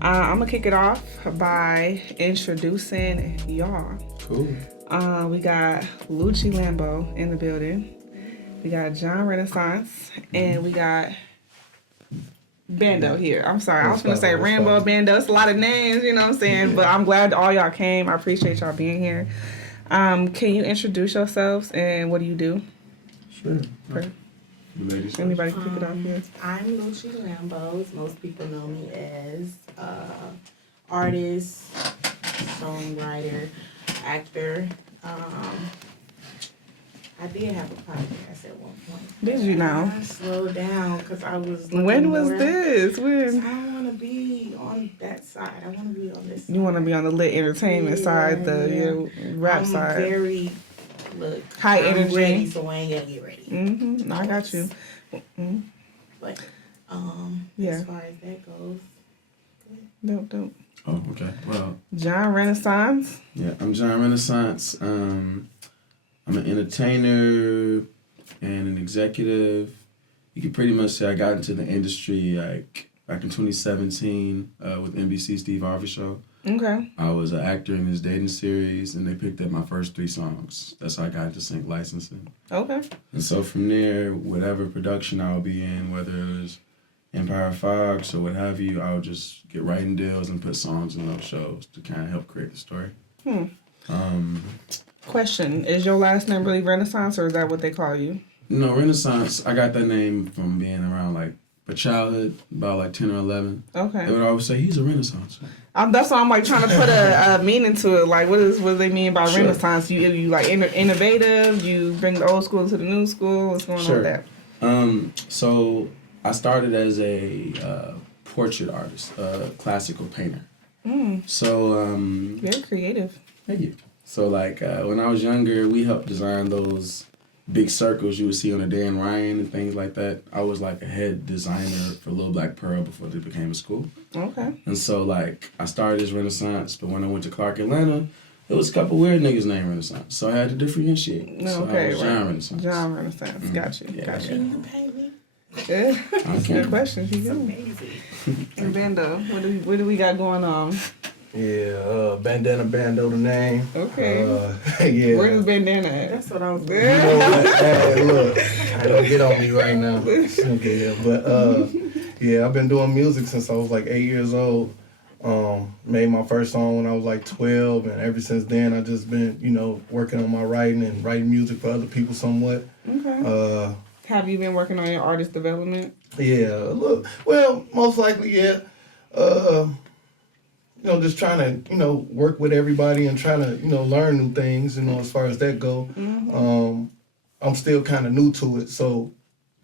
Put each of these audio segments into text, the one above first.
I'm gonna kick it off by introducing y'all. Cool. We got Lucci Lambo in the building. We got John Renaissance, and we got Bando here. I'm sorry, I was gonna say Rambo, Bando. It's a lot of names, you know what I'm saying? But I'm glad all y'all came. I appreciate y'all being here. Can you introduce yourselves and what do you do? Sure. Ladies Anybody can pick it off here? I'm Lucci Lambo. Most people know me as artist, songwriter, actor. I did have a podcast at one point. Did you now? I slowed down because I was. When was this? I When? don't want to be on that side. I want to be on this side. You want to be on the lit entertainment side, the your rap I'm side. very, look, High I'm energy. ready, so I ain't got to get ready. Mm-hmm. I got you. But Yeah. as far as that goes, Dope. Oh, okay. Well, John Renaissance. yeah, I'm John Renaissance. I'm an entertainer and an executive. You could pretty much say I got into the industry like back in 2017 with NBC Steve Harvey Show. Okay. I was an actor in his dating series, and they picked up my first 3 songs. That's how I got into sync licensing. Okay. And so from there, whatever production I'll be in, whether it was Empire Fox or what have you, I'll just get writing deals and put songs in those shows to kind of help create the story. Question: is your last name really Renaissance, or is that what they call you? No, Renaissance, I got that name from being around like a childhood, about like 10 or 11. Okay. They would always say, he's a Renaissance. That's why I'm like trying to put a meaning to it. Like, what do they mean by Sure. Renaissance? You like innovative? You bring the old school to the new school? What's going on with that? So I started as a portrait artist, a classical painter. So Very creative. thank you. So like when I was younger, we helped design those big circles you would see on a Dan Ryan and things like that. I was like a head designer for Little Black Pearl before they became a school. Okay. And so like I started as Renaissance, but when I went to Clark, Atlanta, there was a couple weird niggas named Renaissance. So I had to differentiate. So I was John Renaissance. John Renaissance. Got you. Yeah, Got can you. you paint me? Yeah. I Good can. question. You It's do. amazing. And Bando, what do we got going on? Yeah, Bandana Bando the name. Okay. Yeah. Where is Bandana at? That's what I was You know what? Hey, look, don't get on me right now. Okay, but yeah, I've been doing music since I was like 8 years old. Made my first song when I was like 12, and ever since then I just been, working on my writing and writing music for other people somewhat. Okay. Have you been working on your artist development? Yeah, look, well, most likely, yeah. Just trying to, work with everybody and trying to, learn new things, as far as that go. I'm still kind of new to it, so,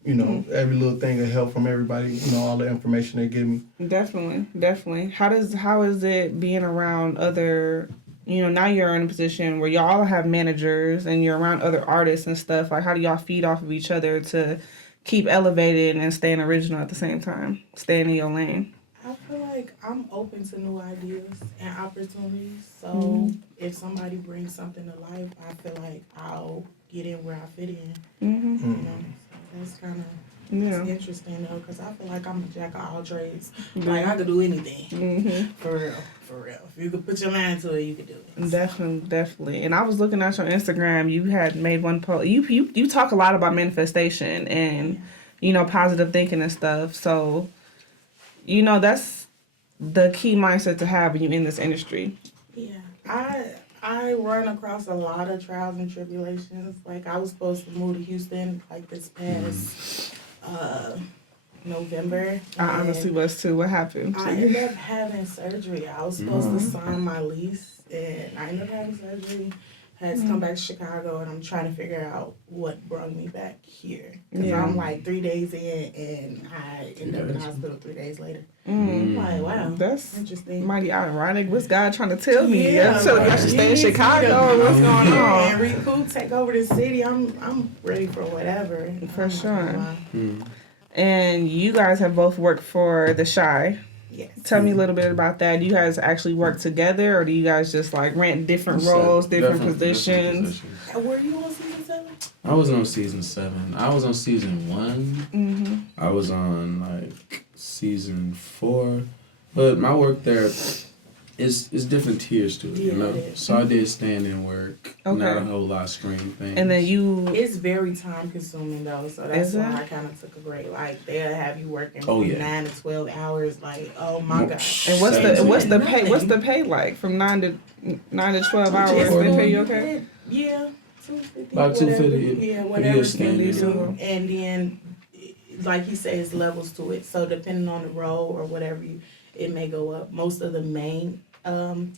every little thing will help from everybody, all the information they give me. Definitely. How is it being around other, now you're in a position where y'all have managers and you're around other artists and stuff. Like, how do y'all feed off of each other to keep elevated and staying original at the same time? Staying in your lane. I feel like I'm open to new ideas and opportunities. So if somebody brings something to life, I feel like I'll get in where I fit in. So that's kind of interesting though, because I feel like I'm a jack of all trades. Like I could do anything. For real. If you could put your mind to it, you could do it. Definitely. And I was looking at your Instagram. You had made one post. You talk a lot about manifestation and positive thinking and stuff. So. That's the key mindset to have when you're in this industry. Yeah, I run across a lot of trials and tribulations. Like I was supposed to move to Houston like this past November. I honestly was too. What happened? I ended up having surgery. I was supposed to sign my lease, and I ended up having surgery. Had to come back to Chicago, and I'm trying to figure out what brought me back here. Because I'm like 3 days in, and I ended up in the hospital 3 days later. I'm like, wow, that's interesting. Mighty ironic. What's God trying to tell me? Yeah, So I should stay in Chicago. What's going on? And recoup, take over the city. I'm ready for whatever. For sure. And you guys have both worked for The Shy. Yes. Tell me a little bit about that. Do you guys actually work together, or do you guys just like rent different roles, different positions? Were you on season 7? I was on season 7. I was on season 1. I was on like season 4. But my work there is different tiers to it, you Yeah, know? it is. So I did stand-in work, Okay. not a whole lot of screen things. And then you. It's very time consuming though, so that's Is it? why I kind of took a break. Like they'll have you working Oh, from yeah. 9 to 12 hours. Like, oh my gosh. And what's the Seventeen. what's the pay? Nothing. What's the pay like from 9 to 12 hours? Just They doing pay you okay? Yeah, 250. About $250, whatever. yeah. Yeah, If whatever you you stand do. in. And then, like he says, levels to it. So depending on the role or whatever, it may go up. Most of the main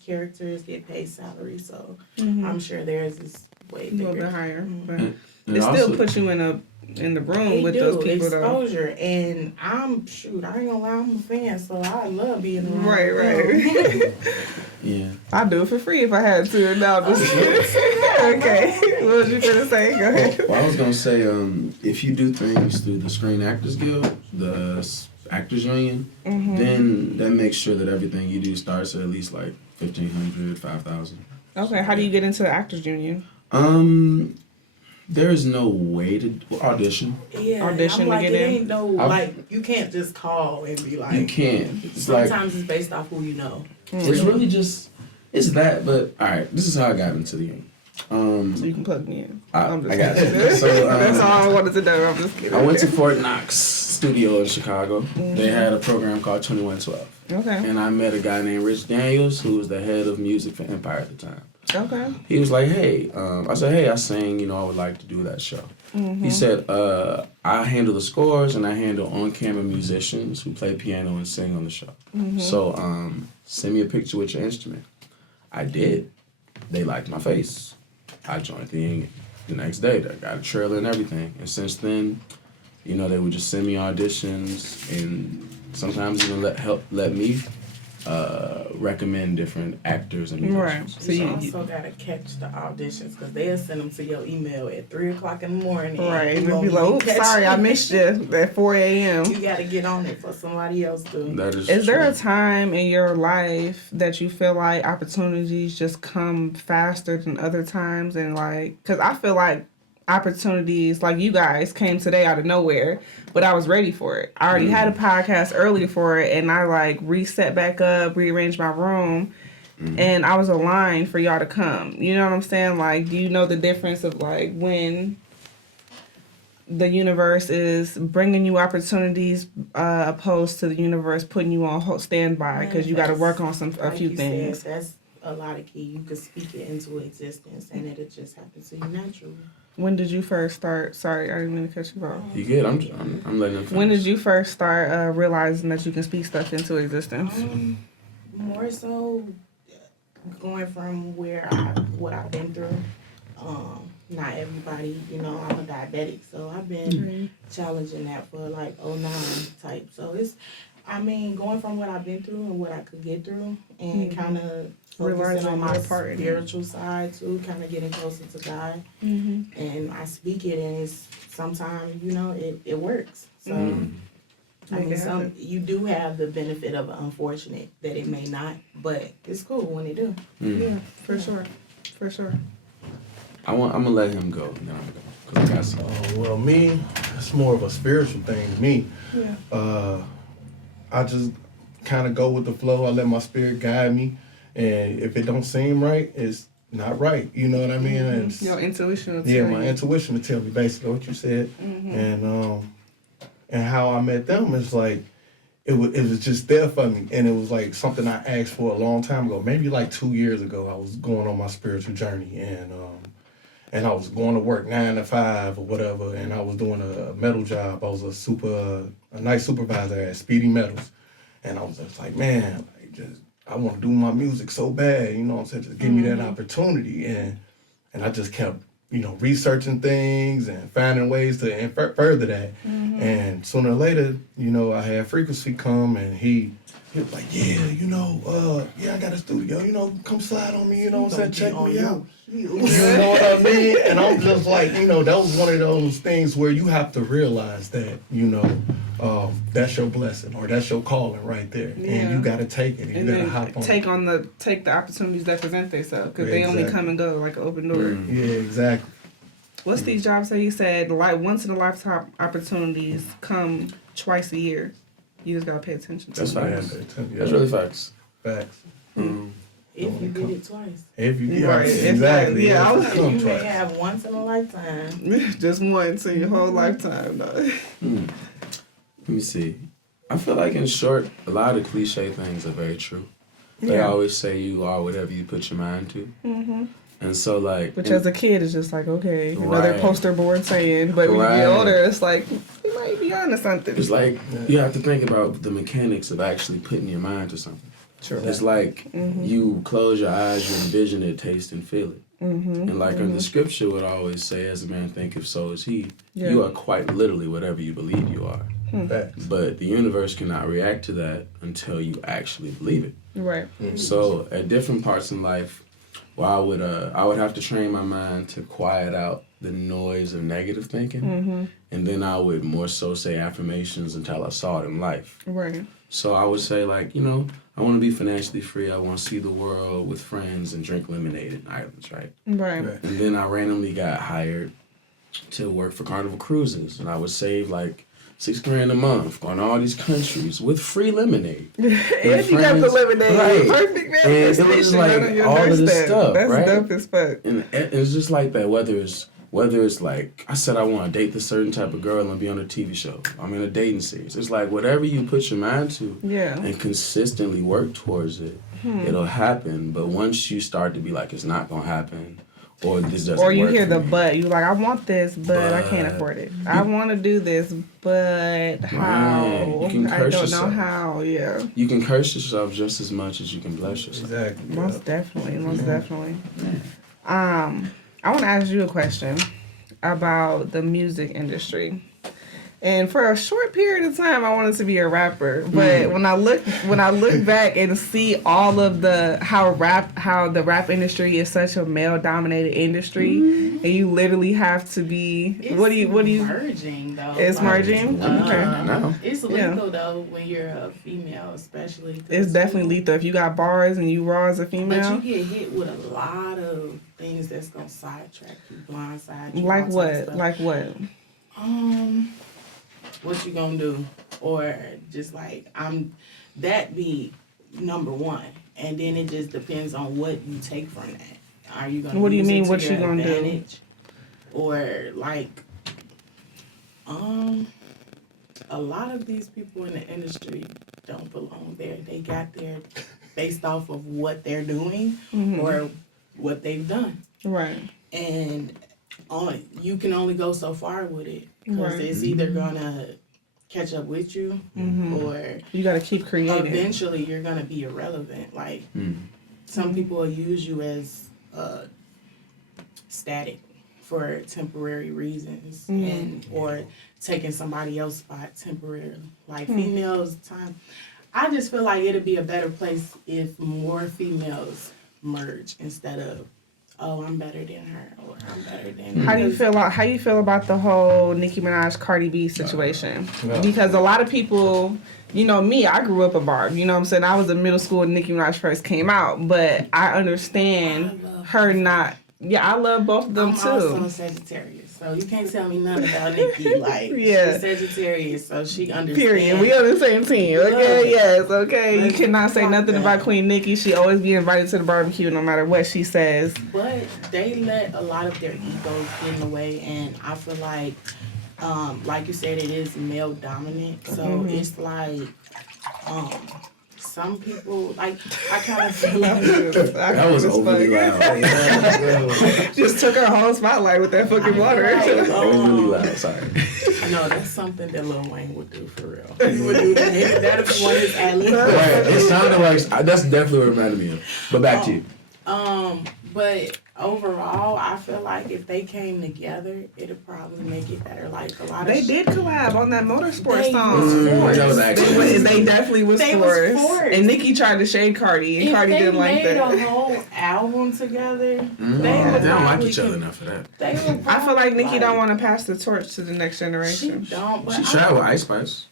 characters get paid salary, so I'm sure theirs is way A little bigger. bit higher, but And it still also- puts you in the room They with do those people though. exposure, and I ain't gonna lie, I'm a fan, so I love being around. Right, them. right. Yeah. I'd do it for free if I had to. No, I'm just kidding. Okay. What was you gonna say? Go ahead. Well, I was gonna say, if you do things through the Screen Actors Guild, the Actors Union, then that makes sure that everything you do starts at least like 1,500, 5,000. Okay, how do you get into the Actors Union? There is no way to audition. Yeah, Audition I'm like, to get it in? ain't no I've- like you can't just call and be like. You can't. It's like Sometimes it's based off who you know. it's really just it's that. But all right, this is how I got into the union. So you can plug me in. I I'm just got kidding. you. So, That's all I wanted to know. I'm just kidding. I went to Fort Knox Studio in Chicago. They had a program called 2112. Okay. And I met a guy named Rich Daniels, who was the head of music for Empire at the time. Okay. He was like, hey, I said, hey, I sing, I would like to do that show. He said, I handle the scores and I handle on-camera musicians who play piano and sing on the show. So send me a picture with your instrument. I did. They liked my face. I joined the union. The next day, they got a trailer and everything. And since then, they would just send me auditions and sometimes even let me recommend different actors and musicians. Right. So You you also gotta catch the auditions because they'll send them to your email at 3:00 in the morning. right. You You'd won't be like, even oops, catch sorry, I it. missed you at 4 a.m. You gotta get on it for somebody else to. That is Is there true. a time in your life that you feel like opportunities just come faster than other times? And like, because I feel like opportunities like you guys came today out of nowhere, but I was ready for it. I already had a podcast earlier for it, and I like reset back up, rearranged my room, and I was aligned for y'all to come. You know what I'm saying? Like, do you know the difference of like when the universe is bringing you opportunities opposed to the universe putting you on standby because you got to work on a few things? Said, that's a lot of key. You could speak it into existence, and it'll just happen to you naturally. When did you first start? Sorry, I didn't mean to cut you off. You good? I'm letting them finish. When did you first start realizing that you can speak stuff into existence? More so going from what I've been through. Not everybody, I'm a diabetic, so I've been challenging that for like 09 type. So it's, going from what I've been through and what I could get through, and kind of focusing Realizing on my your part in it. spiritual side too, kind of getting closer to God. And I speak it, and it's sometimes, it works. So. You do have the benefit of unfortunate that it may not, but it's cool when it do. Yeah, for sure. For sure. I'm gonna let him go. Then I'm gonna go. 'Cause I got some. Well, me, it's more of a spiritual thing to me. Yeah. I just kind of go with the flow. I let my spirit guide me, and if it don't seem right, it's not right. You know what I mean? And Your intuition will yeah, tell my you. intuition will tell me basically what you said, and how I met them is like it was just there for me, and it was like something I asked for a long time ago, maybe like 2 years ago. I was going on my spiritual journey, and I was going to work 9 to 5 or whatever, and I was doing a metal job. I was a night supervisor at Speedy Metals, and I was just like, man, I want to do my music so bad, you know what I'm saying? Just give me that opportunity, and I just kept, researching things and finding ways to further that, and sooner or later, I had Frequency come, and he was like, yeah, I got a studio, come slide on me, you know what I'm saying? Check me out. You know what I mean? And I'm just like, that was one of those things where you have to realize that, that's your blessing or that's your calling right there. Yeah. And you got to take it. And you got to hop on take the opportunities that present themselves because they only Exactly. come and go like an open door. Yeah, exactly. What's these jobs that you said, like once in a lifetime opportunities come twice a year? You just gotta pay attention to That's it. facts. Yeah. That's really facts. Facts. If you get it twice. If you Right, exactly. yeah, I was- You Come may twice. have once in a lifetime. Just once in your whole lifetime, though. Let me see. I feel like, in short, a lot of cliche things are very true. They Yeah. always say you are whatever you put your mind to. And so, like... Which and- as a kid is just like, okay, another Right. poster board saying, but when you Right. get older, it's like, you might be onto something. It's like, you have to think about the mechanics of actually putting your mind to something. True. It's like, you close your eyes, you envision it, taste, and feel it. And like in the scripture would always say, as a man thinketh, so is he. Yeah. You are quite literally whatever you believe you are. Facts. But the universe cannot react to that until you actually believe it. Right. So at different parts in life, well, I would have to train my mind to quiet out the noise of negative thinking, and then I would more so say affirmations until I saw it in life. Right. So I would say, like, you know, I want to be financially free. I want to see the world with friends and drink lemonade in islands, right? Right. Right. And then I randomly got hired to work for Carnival Cruises, and I would save like $6,000 a month going to all these countries with free lemonade. And you got the lemonade. Right. Perfect And it was manifestation like right on your all of this doorstep. stuff, That's right? dope as fuck. And it's just like that, whether it's like, I said I want to date this certain type of girl and be on a TV show. I'm in a dating series. It's like whatever you put your mind to Yeah. and consistently work towards it, it'll happen. But once you start to be like, it's not going to happen, or this doesn't Or you work hear for the me. but. You like, I want this, but I can't But- afford it. I want to do this, but how? You can I curse don't yourself. know how. Yeah. You can curse yourself just as much as you can bless yourself. Exactly. Most definitely. Most definitely. I want to ask you a question about the music industry. And for a short period of time, I wanted to be a rapper. But when I look back and see all of how the rap industry is such a male dominated industry, and you literally have to be It's what do you? merging though. It's merging? Okay. No. It's Yeah. lethal though when you're a female, especially. 'cause It's definitely lethal if you got bars and you raw as a But female. you get hit with a lot of things that's gonna sidetrack you, blindside you. Like all types of what? stuff. Like what? What you gonna do? Or just like that be number one, and then it just depends on what you take from that. Are you gonna? What do you use it mean, to what your you gonna do? advantage? Or like, a lot of these people in the industry don't belong there. They got there based off of what they're doing or what they've done. Right. And you can only go so far with it because Right. it's either gonna catch up with you or You got to keep creating. eventually you're gonna be irrelevant. Like some people will use you as static for temporary reasons and or taking somebody else's spot temporarily. Like females time. I just feel like it'd be a better place if more females merge instead of, oh, I'm better than her or I'm better than How do you feel about the whole Nicki Minaj Cardi B situation? Because a lot of people, you know me, I grew up a Barb. You know what I'm saying? I was in middle school when Nicki Minaj first came out, but I understand her not. Yeah, I love both of them I'm too. also a Sagittarius, so you can't tell me nothing about Nikki. Like, Yeah. she's Sagittarius, so she understands. Period. We on the same team. Okay, Love. yes, okay. You Let's cannot say rock nothing that. about Queen Nicki. She always be invited to the barbecue no matter what she says. But they let a lot of their egos get in the way, and I feel like you said, it is male dominant. So it's like, some people, like, I kind of feel like. That was overly loud. Just took her whole spotlight with that fucking water. That was really loud. Sorry. No, that's something that Lil Wayne would do for real. He would do that. That'd be one of his ad-libs. Right. It sounded like that's definitely what it reminded me of. But back to you. But overall, I feel like if they came together, it'd probably make it better. Like a lot of They did collab on that motorsport They song. was forced. That was actually. They definitely was They was forced. forced. And Nicki tried to shade Cardi, and If Cardi they didn't like made that. a whole album together, They would don't like probably each other enough for that. They would I feel like Nicki probably don't want to pass the torch to the next She generation. don't. But She I- tried with Ice Spice.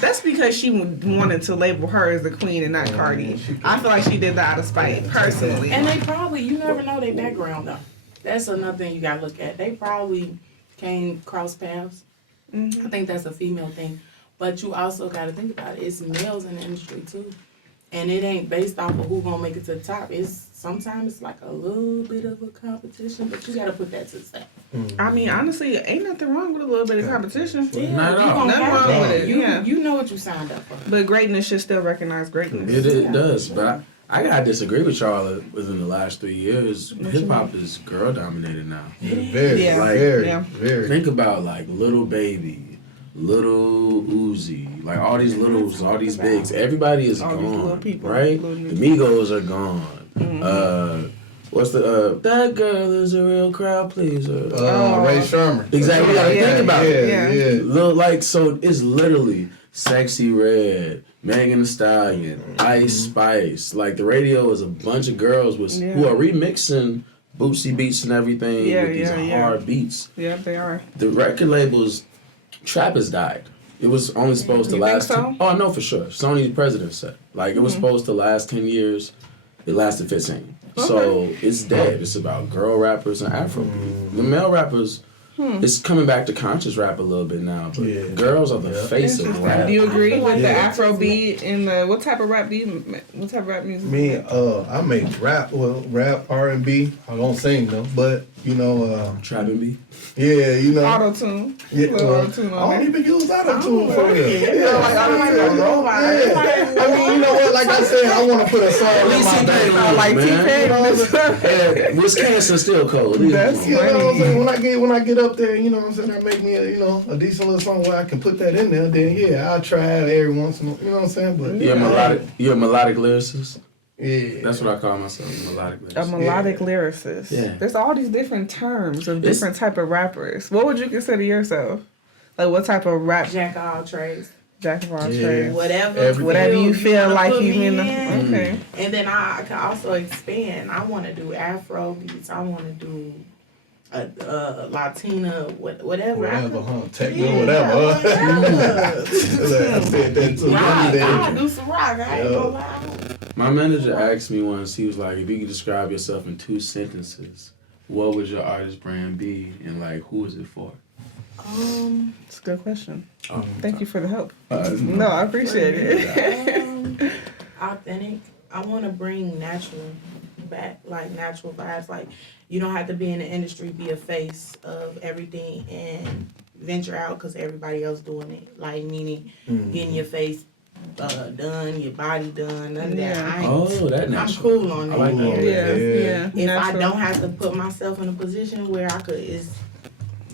That's because she wanted to label her as the queen and not Cardi. I feel like she did that out of spite, personally. And they probably, you never know their background though. That's another thing you gotta look at. They probably came cross paths. I think that's a female thing. But you also got to think about it. It's males in the industry too, and it ain't based off of who gonna make it to the top. Sometimes it's like a little bit of a competition, but you got to put that to the side. I mean, honestly, ain't nothing wrong with a little bit of competition. Yeah, Not at you all. gonna Nothing have wrong that. with it, yeah. You know what you signed up for. But greatness should still recognize greatness. It does, but I gotta disagree with y'all. Within the last 3 years, hip hop is girl dominated now. Very, Yeah. very. Think about like Little Baby, Little Uzi, like all these littles, all these bigs. Everybody is All these little gone, people, right? little The niggas. Migos are gone. What's the that girl is a real crowd pleaser. Ray Sherman. Exactly. You gotta think about it. Yeah. Little, like, so it's literally Sexy Red, Megan Thee Stallion, Ice Spice. Like, the radio is a bunch of girls who are remixing Bootsy beats and everything with these hard beats. Yeah, they are. The record labels, trap has died. It was only supposed to You last. think so? Oh, no, for sure. Sony's president said. Like, it was supposed to last 10 years. It lasted 15. So it's dead. It's about girl rappers and Afro. The male rappers, it's coming back to conscious rap a little bit now. But girls are the face of rap. Do you agree with the Afro beat and the what type of rap music? Me, I make rap, R&B. I don't sing though, but you know, Trap and B. yeah, you know, Auto tune. yeah, Auto-tune I on don't there. even use auto-tune for real. Yeah, I mean, you know what? Like I said, I want to put a song in my day. Like T-Pain. Yeah, Wisconsin still cold. That's You know what I'm saying? When I get up there, you know what I'm saying, I make me a decent little song where I can put that in there. Then yeah, I'll try it every once in a while. You know what I'm saying? But You're a melodic lyricist. yeah, That's what I call myself, a melodic lyricist. A melodic lyricist. Yeah. There's all these different terms of different type of rappers. What would you consider yourself? Like what type of rap? Jack of all trades. Jack of all Yeah. trades. Whatever You feel wanna like put you me in the in. okay. And then I can also expand. I want to do Afro beats. I want to do Latina, whatever. whatever, huh? Techno, Yeah, whatever. whatever. I said that too. I'll do some rock. I ain't gonna lie. My manager asked me once, he was like, if you could describe yourself in 2 sentences, what would your artist brand be and like who is it for? It's a good question. Oh, Thank you for the help. no, I appreciate it. Authentic. I want to bring natural back, like natural vibes. Like you don't have to be in the industry, be a face of everything, and venture out because everybody else doing it. Like meaning getting your face done, your body done, none of that. that I'm natural. cool on I that. like that. Yeah. If I Natural. don't have to put myself in a position where I could, it's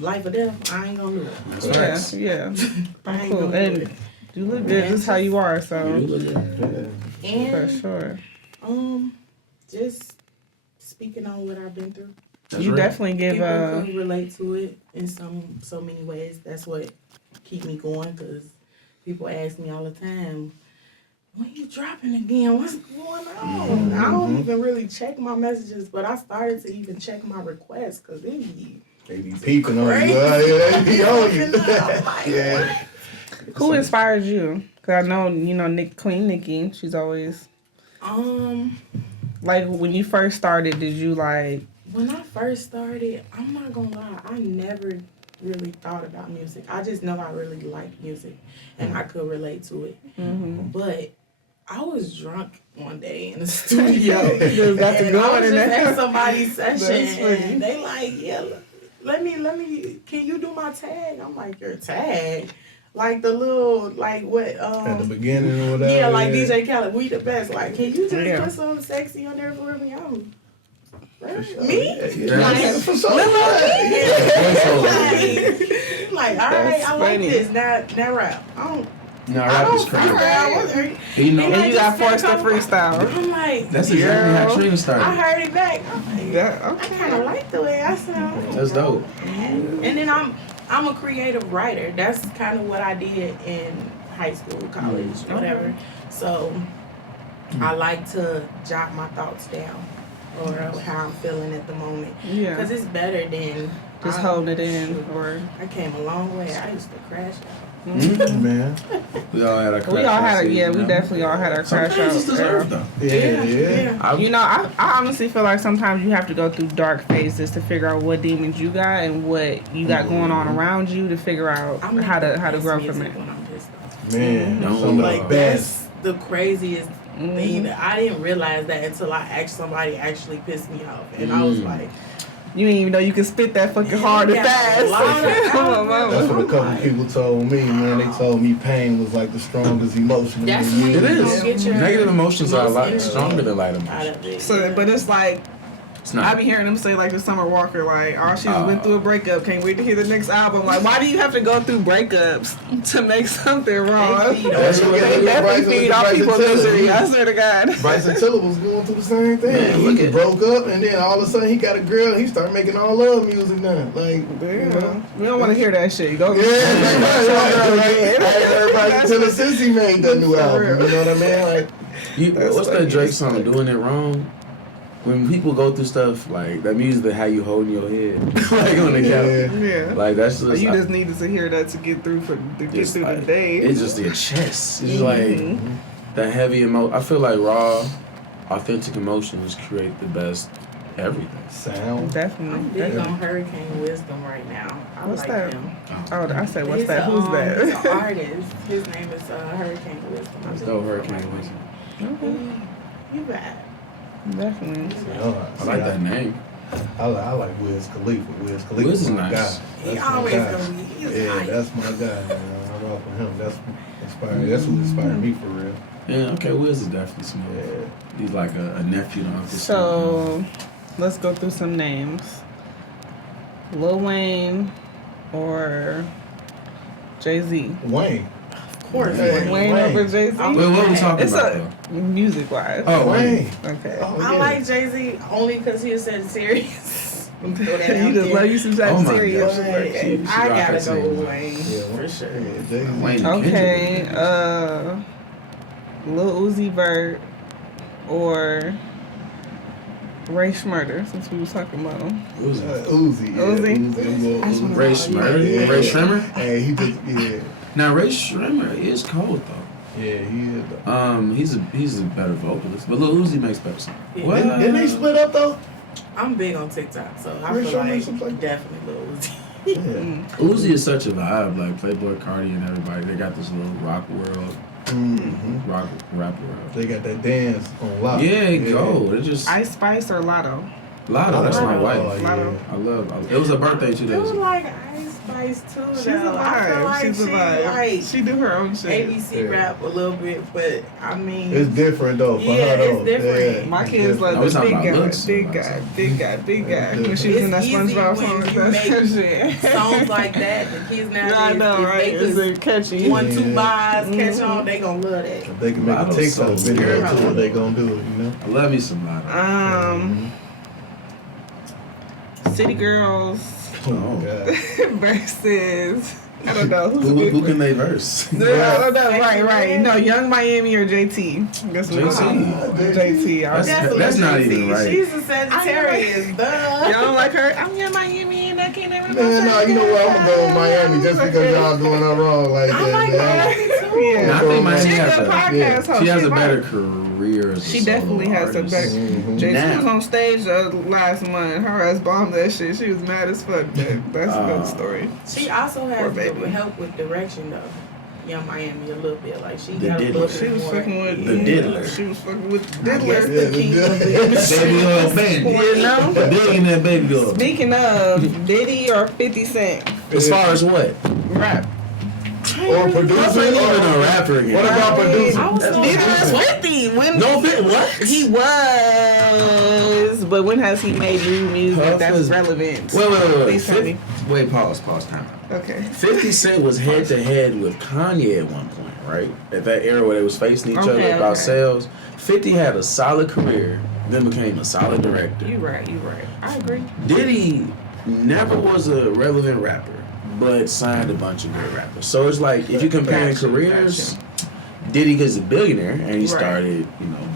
life or death, I ain't gonna do it. That's facts. Yeah. I I'm ain't cool. gonna do And it. you look good just how you are, so You look good. for And sure. just speaking on what I've been through. That's You real. definitely give People can relate to it in so many ways. That's what keep me going because people ask me all the time, when you dropping again? What's going on? I don't even really check my messages, but I started to even check my requests because they be They be peeping on you. crazy. They be on you. I'm like, Yeah. Who inspires you? Cause I know Queen Nikki. She's always like when you first started. Did you like? When I first started, I'm not gonna lie, I never really thought about music. I just know I really like music and I could relate to it. But I was drunk one day in the studio. Just got to And I go was in just there. at somebody's session That's funny. and they like, yeah, let me, can you do my tag? I'm like, your tag? Like the little, like what, At the beginning or whatever. yeah, like DJ Khaled, we the best. Like, can you just Yeah. put some sexy on there for me? Yeah, Me? yeah. Like, For sure. like, all right, That's I like funny. this. That rap. No, I rap don't is crazy. freestyle. You know, And you got just forced to come- freestyle. I'm like, that's exactly how Girl. Trina I started. heard it back. I'm like, Yeah. I kind of like the way I sound. That's dope. And then I'm a creative writer. That's kind of what I did in high school, college, whatever. So I like to jot my thoughts down or how I'm feeling at the moment. Yeah. Because it's better than Just I- holding it in, shoot, or I came a long way. I used to crash out. Man. We all had our crash we all out had. season, Yeah, we you know? definitely all had our crash Sometimes it's out. deserved though. Yeah. I honestly feel like sometimes you have to go through dark phases to figure out what demons you got and what you got going on around you to figure out I'm how to making grow music from it. when I'm pissed off. Man, Don't some of the Like best. that's the craziest thing. That I didn't realize that until I asked somebody actually pissed me off, and I was like, You didn't even know you could spit that fucking hard and got a lot of fast. Come on, algorithm. That's mama. what a couple people told me, man. They told me pain was like the strongest emotion. That's in the when It you music. is. get your Negative emotions are a most lot energy stronger than light out emotions. of it. So, but it's like, It's I not. be hearing them say like the Summer Walker, like, oh, she went through a breakup, can't wait to hear the next album. Like, why do you have to go through breakups to make something wrong? They feed That's on what it. they They definitely Bryson- feed off Bryson people's Tiller. misery, I swear to God. Bryson Tiller was going through the same thing. Man, he look at- broke up, and then all of a sudden he got a girl, and he started making all love music now. Like, you know. We don't want to hear that shit. Go Yeah, I heard Bryson Tiller since he made that new album. You know what I mean? Like, What's that Drake song, Doing It Wrong? When people go through stuff like that music, that how you holding your head, like on the couch, Yeah. like that's So just, you just needed to hear that to get through just the like, day. It's just your chest. It's like that heavy emotion. I feel like raw, authentic emotions create the best everything. sound. Definitely. I'm big on Hurricane Wisdom right now. I What's like that? him. Oh, I said, what's He's that? Who's He's that? an artist. His name is Hurricane Wisdom. Let's go Hurricane Wisdom. Okay. You bad. Definitely. I like that name. I like Wiz Khalifa. Wiz Khalifa. Wiz is my nice. guy. He That's my always guy. gonna be. He's Yeah, nice. that's my guy, man. I rock with him. That's inspired. That's who inspired me for real. Yeah, okay, Wiz is definitely smooth. Yeah. He's like a nephew to Uncle So, let's go through some names. Lil Wayne or Jay-Z? Wayne. Of course. Hey, Wayne Wayne. over Jay-Z? I'm- Wait, what are we talking It's about? a music-wise. Oh, Wayne. Okay. Oh, I yeah. like Jay-Z only because he said serious. You just love you some Oh my serious. gosh. Okay. She I rock gotta that go same with one. Wayne Yeah, for sure. Yeah, Jay-Z. Wayne. Okay. Lil Uzi Vert or Ray Schmurder, since we was talking about him. Uzi. Uzi. Yeah, Uzi? I'm going That's Uzi. what Ray Yeah. Schmurder? Yeah. Ray Shrimmer? Hey, he just Now Ray Shrimmer is cold though. yeah, he is. He's a better vocalist, but Lil Uzi makes better songs. Yeah. What? Didn't they split up though? I'm big on TikTok, so I Ray feel Sherman, like something like definitely Lil Uzi. Yeah. Uzi is such a vibe, like Playboy Cardi and everybody. They got this little rock world, Mm-hmm. rap world. They got that dance on lock. Yeah, go. It just Ice Spice or Lotto? Lotto. That's my Oh, wife. yeah. Lotto. I love. It was her birthday 2 I days do ago. like Ice Spice too. She's though. a I feel vibe. like She's a vibe. like She do her own shit. ABC Yeah. rap a little bit, but I mean, It's different though for Yeah, her though. it's different. Yeah, My it's kids different. love I was the talking big about guy, looks. big guy, big guy, big guy. When she was in that It's easy SpongeBob when song, you that's make that shit. songs like that. The kids Yeah, I nowadays, know, if right? they Is could it catchy? one, two Yeah. bars, catch Mhm. on, they gonna love that. If they can make a Lotto's TikTok so video weird. to it, they gonna do it. You know. I love me some Lotto. City Girls Oh my God. versus I don't know Who can they verse? I don't know. Right. No, Young Miami or JT. Guess what? JT. JT. I was That's not JT. even right. She's a Sagittarius, duh. Y'all don't like her? I'm Young Miami and I can't never. Man, no, you know what? I'm gonna go with Miami just because y'all doing her wrong like that. I like man. Miami too. Yeah. Nah, I think Miami She's has a podcast yeah. host. She has a might. better career as a She solo definitely has a artist. better. Mhm. JT Now. was on stage last month. Her ass bombed that shit. She was mad as fuck. But that's another story. She also Poor has baby. to help with direction though. Young Miami a little bit. Like she The got a little diddler. bit She was more. fucking with The diddler. She was fucking with I guess diddler. the king of the Baby oil bandit. You know? Digging that baby oil. Speaking of Diddy or 50 Cent, As far as what? rap. Or producer. Russ ain't even a rapper again. What about producer? I was so Neither is mad. 50. When No fit. What? he was, but when has he made new music Puff that's is- relevant? Wait. Please tell me. Wait, pause, time. Okay. 50 Cent was head to head with Kanye at one point, right? At that era where they was facing each other about sales. 50 had a solid career, then became a solid director. You right. I agree. Diddy never was a relevant rapper, but signed a bunch of great rappers. So it's like, if you're comparing Gotcha, careers, Diddy is a billionaire, and he Right. started,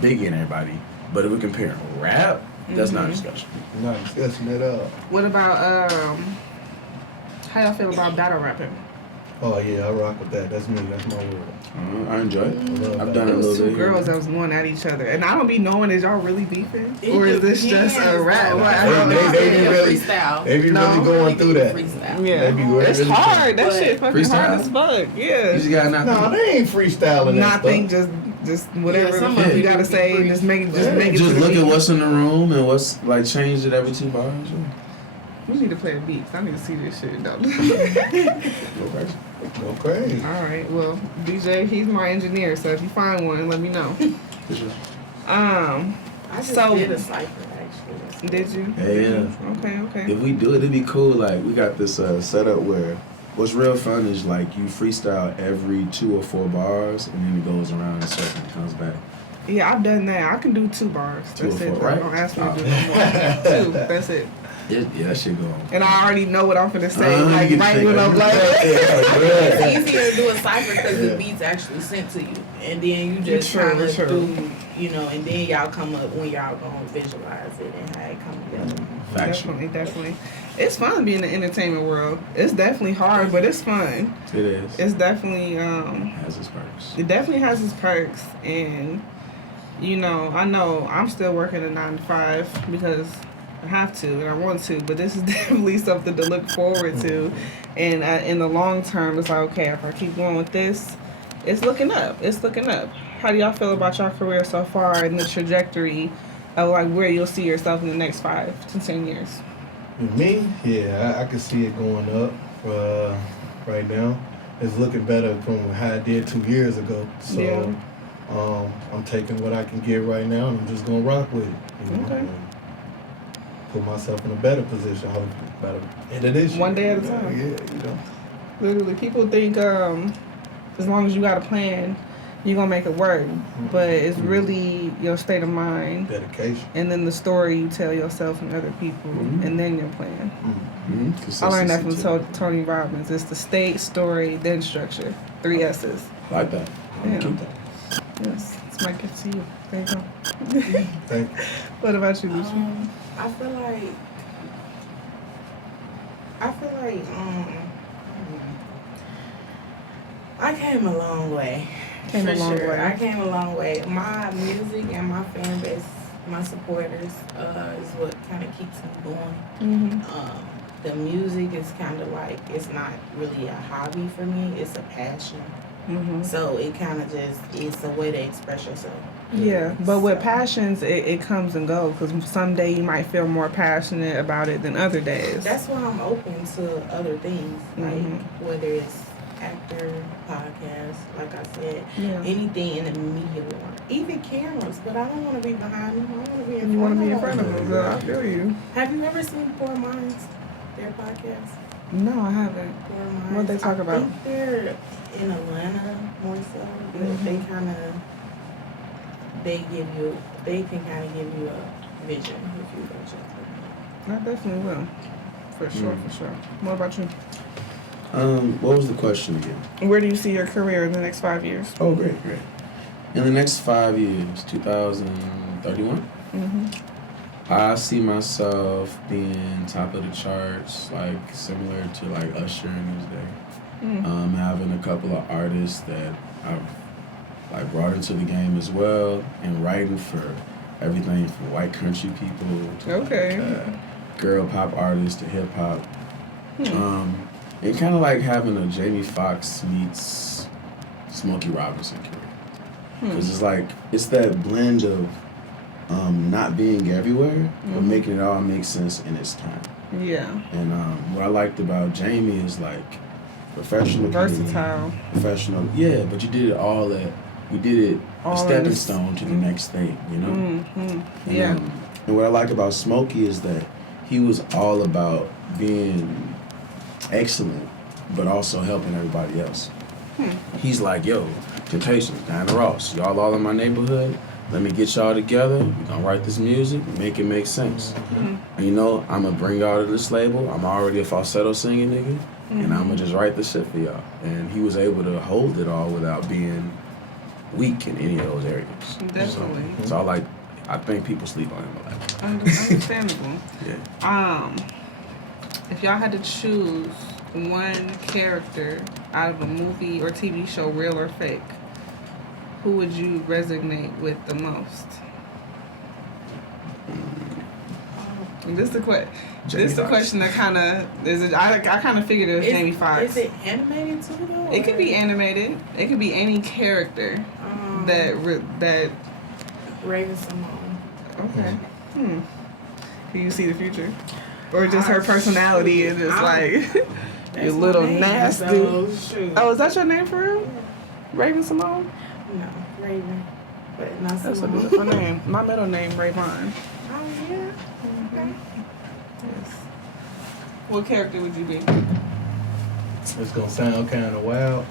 bigging everybody. But if we're comparing rap, that's not a discussion. Not discussing it up. What about how y'all feel about battle rapping? Oh yeah, I rock with that. That's me. That's my world. I enjoy it. Love I've that. done it It a was little two bit. here girls and that was going at each other, and I don't be knowing, is y'all really beefing, It or is this just a depends, rap? though. Like, I don't They be understand. really, freestyle. they be No. really going through that. Freestyle. Yeah, They be really, it's really hard. That But- shit fucking hard Freestyle? as fuck. You Yeah, just gotta not No, they ain't freestyling that not think stuff. just whatever Yeah, some the fuck of you it gotta be say, free. just make it just to the look beat. at what's in the room and what's like changed it every 2 bars. Yeah. We need to play a beat. I need to see this shit. Though. Go crazy. Go crazy. All right. Well, DJ, he's my engineer, so if you find one, let me know. For sure. I just So- did a cipher actually. Did you? Yeah. Okay. If we do it, it'd be cool. Like we got this setup where what's real fun is like you freestyle every 2 or 4 bars, and then it goes around in a circle and comes back. Yeah, I've done that. I can do 2 bars. 2 That's or it. 4, right? Don't ask me to do no more. 2. That's it. Yeah, that shit go on. And I already know what I'm finna say. You Like get to right think when I'm like like. It's easier to do a cipher because Yeah. the beat's actually sent to you, and then you just True, kind of true. do, and then y'all come up when y'all gonna visualize it and how it come together. Factual. Definitely. It's fun being in the entertainment world. It's definitely hard, but it's fun. It is. It's definitely Has its purpose. it definitely has its perks, and I know I'm still working a 9 to 5 because I have to and I want to, but this is definitely something to look forward to, and in the long term, it's like, okay, if I keep going with this, it's looking up. It's looking up. How do y'all feel about your career so far and the trajectory of like where you'll see yourself in the next 5 to 10 years? With me, yeah, I can see it going up right now. It's looking better from how I did 2 years ago. So Yeah. I'm taking what I can get right now and I'm just gonna rock with it. Okay. And put myself in a better position, hopefully, by the end of this year. One day at a time. Yeah. Literally, people think as long as you got a plan, you're gonna make it work. But it's really your state of mind, Dedication. and then the story you tell yourself and other people, and then your plan. I learned that from Tony Robbins. It's the state, story, then structure. 3 S's. Like that. I'm Yeah. gonna keep that. Yes, it's my gift to you. There you go. Thank you. What about you, Lucy? I feel like I came a long way. Came for a long sure. way. I came a long way. My music and my fan base, my supporters, is what kind of keeps me going. Mm-hmm. The music is kind of like, it's not really a hobby for me. It's a passion. Mm-hmm. So it kind of just, it's a way to express yourself. Yeah, but with So- passions, it comes and goes. Because someday you might feel more passionate about it than other days. That's why I'm open to other things, like Mhm. whether it's actor, podcast, like I said, Yeah. anything in the media world, even cameras. But I don't want to be behind them. I want to be in You front want to of be in front of them. them, so I feel you. Have you ever seen Poor Minds? Their podcast, No, I haven't. Poor Minds. What they talk about? I think they're in Atlanta more so, but they kind of they can kind of give you a vision if you go check them out. I definitely will. For sure, for sure. What about you? What was the question again? Where do you see your career in the next 5 years? Oh, great. In the next 5 years, 2031, Mm-hmm. I see myself being top of the charts, like similar to like Usher in his day. Mm. Having a couple of artists that I've like brought into the game as well, and writing for everything from white country people to Okay. girl pop artists to hip hop. Hmm. And kind of like having a Jamie Foxx meets Smokey Robinson career. Because it's like, it's that blend of not being everywhere, but making it all make sense in its time. Yeah. And what I liked about Jamie is like professional, Versatile. professional. Yeah, but you did it all you did it All a in stepping this- stone to the next thing, you know? Mm-hmm. And, Yeah. And what I like about Smokey is that he was all about being excellent, but also helping everybody else. He's like, yo, Temptations, Diana Ross, y'all all in my neighborhood. Let me get y'all together. We're gonna write this music, make it make sense. And I'm gonna bring y'all to this label. I'm already a falsetto singing nigga, and I'm gonna just write this shit for y'all. And he was able to hold it all without being weak in any of those areas. Definitely. So I think people sleep on him a lot. Understandable. Yeah. If y'all had to choose one character out of a movie or TV show, real or fake, who would you resonate with the most? And this is the question that kind of is. I kind of figured it was Jamie Foxx. Is it animated too though? It could be animated. It could be any character that. Raven Simone. Okay. Can you see the future, or just her personality is just like a little nasty? So, shoot. Oh, is that your name for real? Raven Simone? No, Raven. But not That's a Simone. beautiful name. My middle name Rayvon. Oh yeah. Okay. Yes. What character would you be? It's gonna sound kind of wild.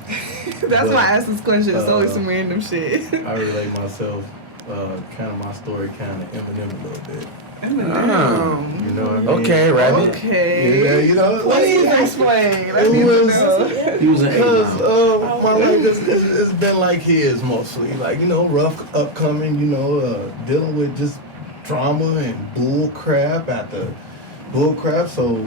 That's why I asked this question. It's always some random shit. I relate myself, kind of my story, kind of Eminem a little bit. Eminem. You know what I mean? Okay, Rabbit. Okay. Yeah, you know. Please explain. Let me was- know. He was an Because eight. my life it's been like his mostly, like rough upcoming, dealing with just drama and bull crap after bull crap. So,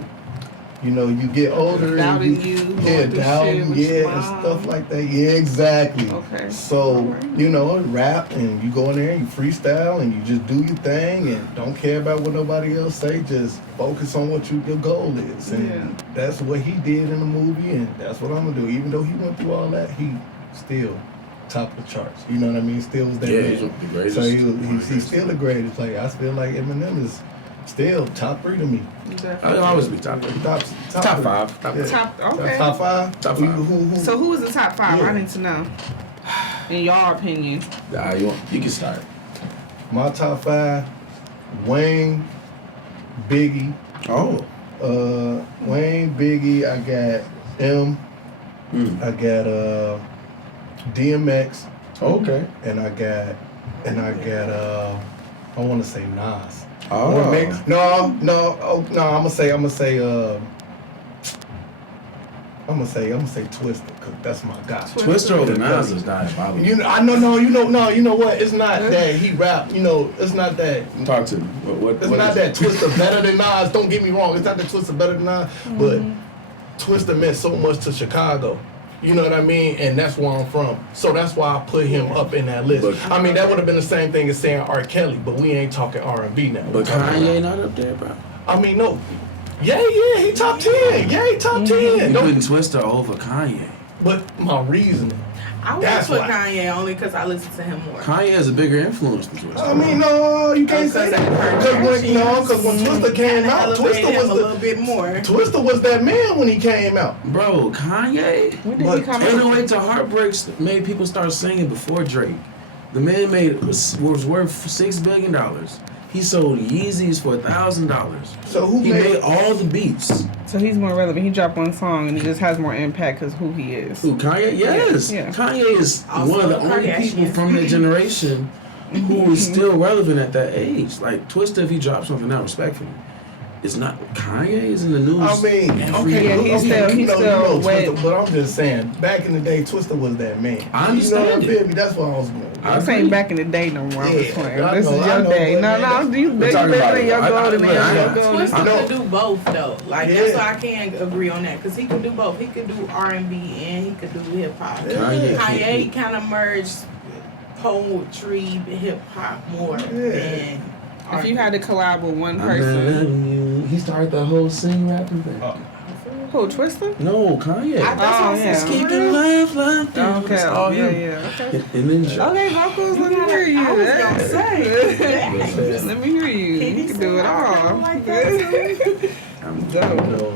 you get older Doubting and you, yeah, going through doubting, shit with your and mom. stuff like that. Yeah, exactly. Okay. So, Alright. rap and you go in there and you freestyle and you just do your thing and don't care about what nobody else say. Just focus on what your goal is. And Yeah. that's what he did in the movie, and that's what I'm gonna do. Even though he went through all that, he still top of the charts. You know what I mean? Still was that Yeah, man. he's the greatest. So he's still the greatest. Like I feel like Eminem is still top 3 to me. I'll always be top. Top Top 3. five. Top Yeah. Top. Okay. Top 5. Top Who- 5. who- So who was the top 5? Yeah. I need to know. In your opinion. You can start. My top 5: Wayne, Biggie. Oh. Wayne, Biggie. I got M. I got DMX, Okay. and I got I want to say Nas. Oh. Or maybe, no. I'm gonna say Twister, cause that's my guy. Twister over Nas is diabolical. You know what? It's not that he rap. It's not that. Talk to me. What It's what not is that it? Twister better than Nas. Don't get me wrong. It's not that Twister better than Nas, but Twister meant so much to Chicago. You know what I mean? And that's where I'm from. So that's why I put him up in that list. But- I mean, that would have been the same thing as saying R. Kelly, but we ain't talking R&B now. But Kanye not up there, bro. I mean, no. Yeah, he top 10. Yeah, he top 10. You Don't- putting Twister over Kanye. But my reasoning. I would That's put why. Kanye only because I listen to him more. Kanye has a bigger influence than Twister. I mean, no, you can't say that. Because when Twister came Kinda out, elevated Twister him was a little bit more. Twister was that man when he came out. Bro, Kanye. When did But he come Ain't out? No Way to Heartbreaks made people start singing before Drake. The man was worth $6 billion. He sold Yeezys for $1,000. So who He made made all the beats. So he's more relevant. He dropped one song and it just has more impact because who he is. Who, Kanye? Yes. Yeah. Kanye is Also one of the the only people Kardashians. from that generation who is still relevant at that age. Like, Twister, if he drops something now, respectfully, it's not. Kanye is in the news. I mean, every okay, Yeah, day. he's still- he's still Twister, wet. but I'm just saying, back in the day, Twister was that man. I understand You know what I it. feel me? That's why I was going. I'm saying back in the day no more. I'm just Yeah, playing. I This know, is I your know, day. but No, man, no, you We're talking better about than it. your golden I- age. I- Your golden Twister I know. could do both though. Like Yeah. that's why I can agree on that because he could do both. He could do R&B and he could do hip hop. Kanye can't Kanye kind of merged poetry, hip hop more than. If you had to collab with one I'm person, loving you. He started the whole sing rapping thing. who, Twister? No, Kanye. That's what I yeah. said. Keeping love like that. Okay, It's all yeah, him. yeah. Okay. And then Drake. Okay, vocals, let me hear you. I was gonna say. Let me hear you. Can You you can do sing it all. like that? I'm Dope.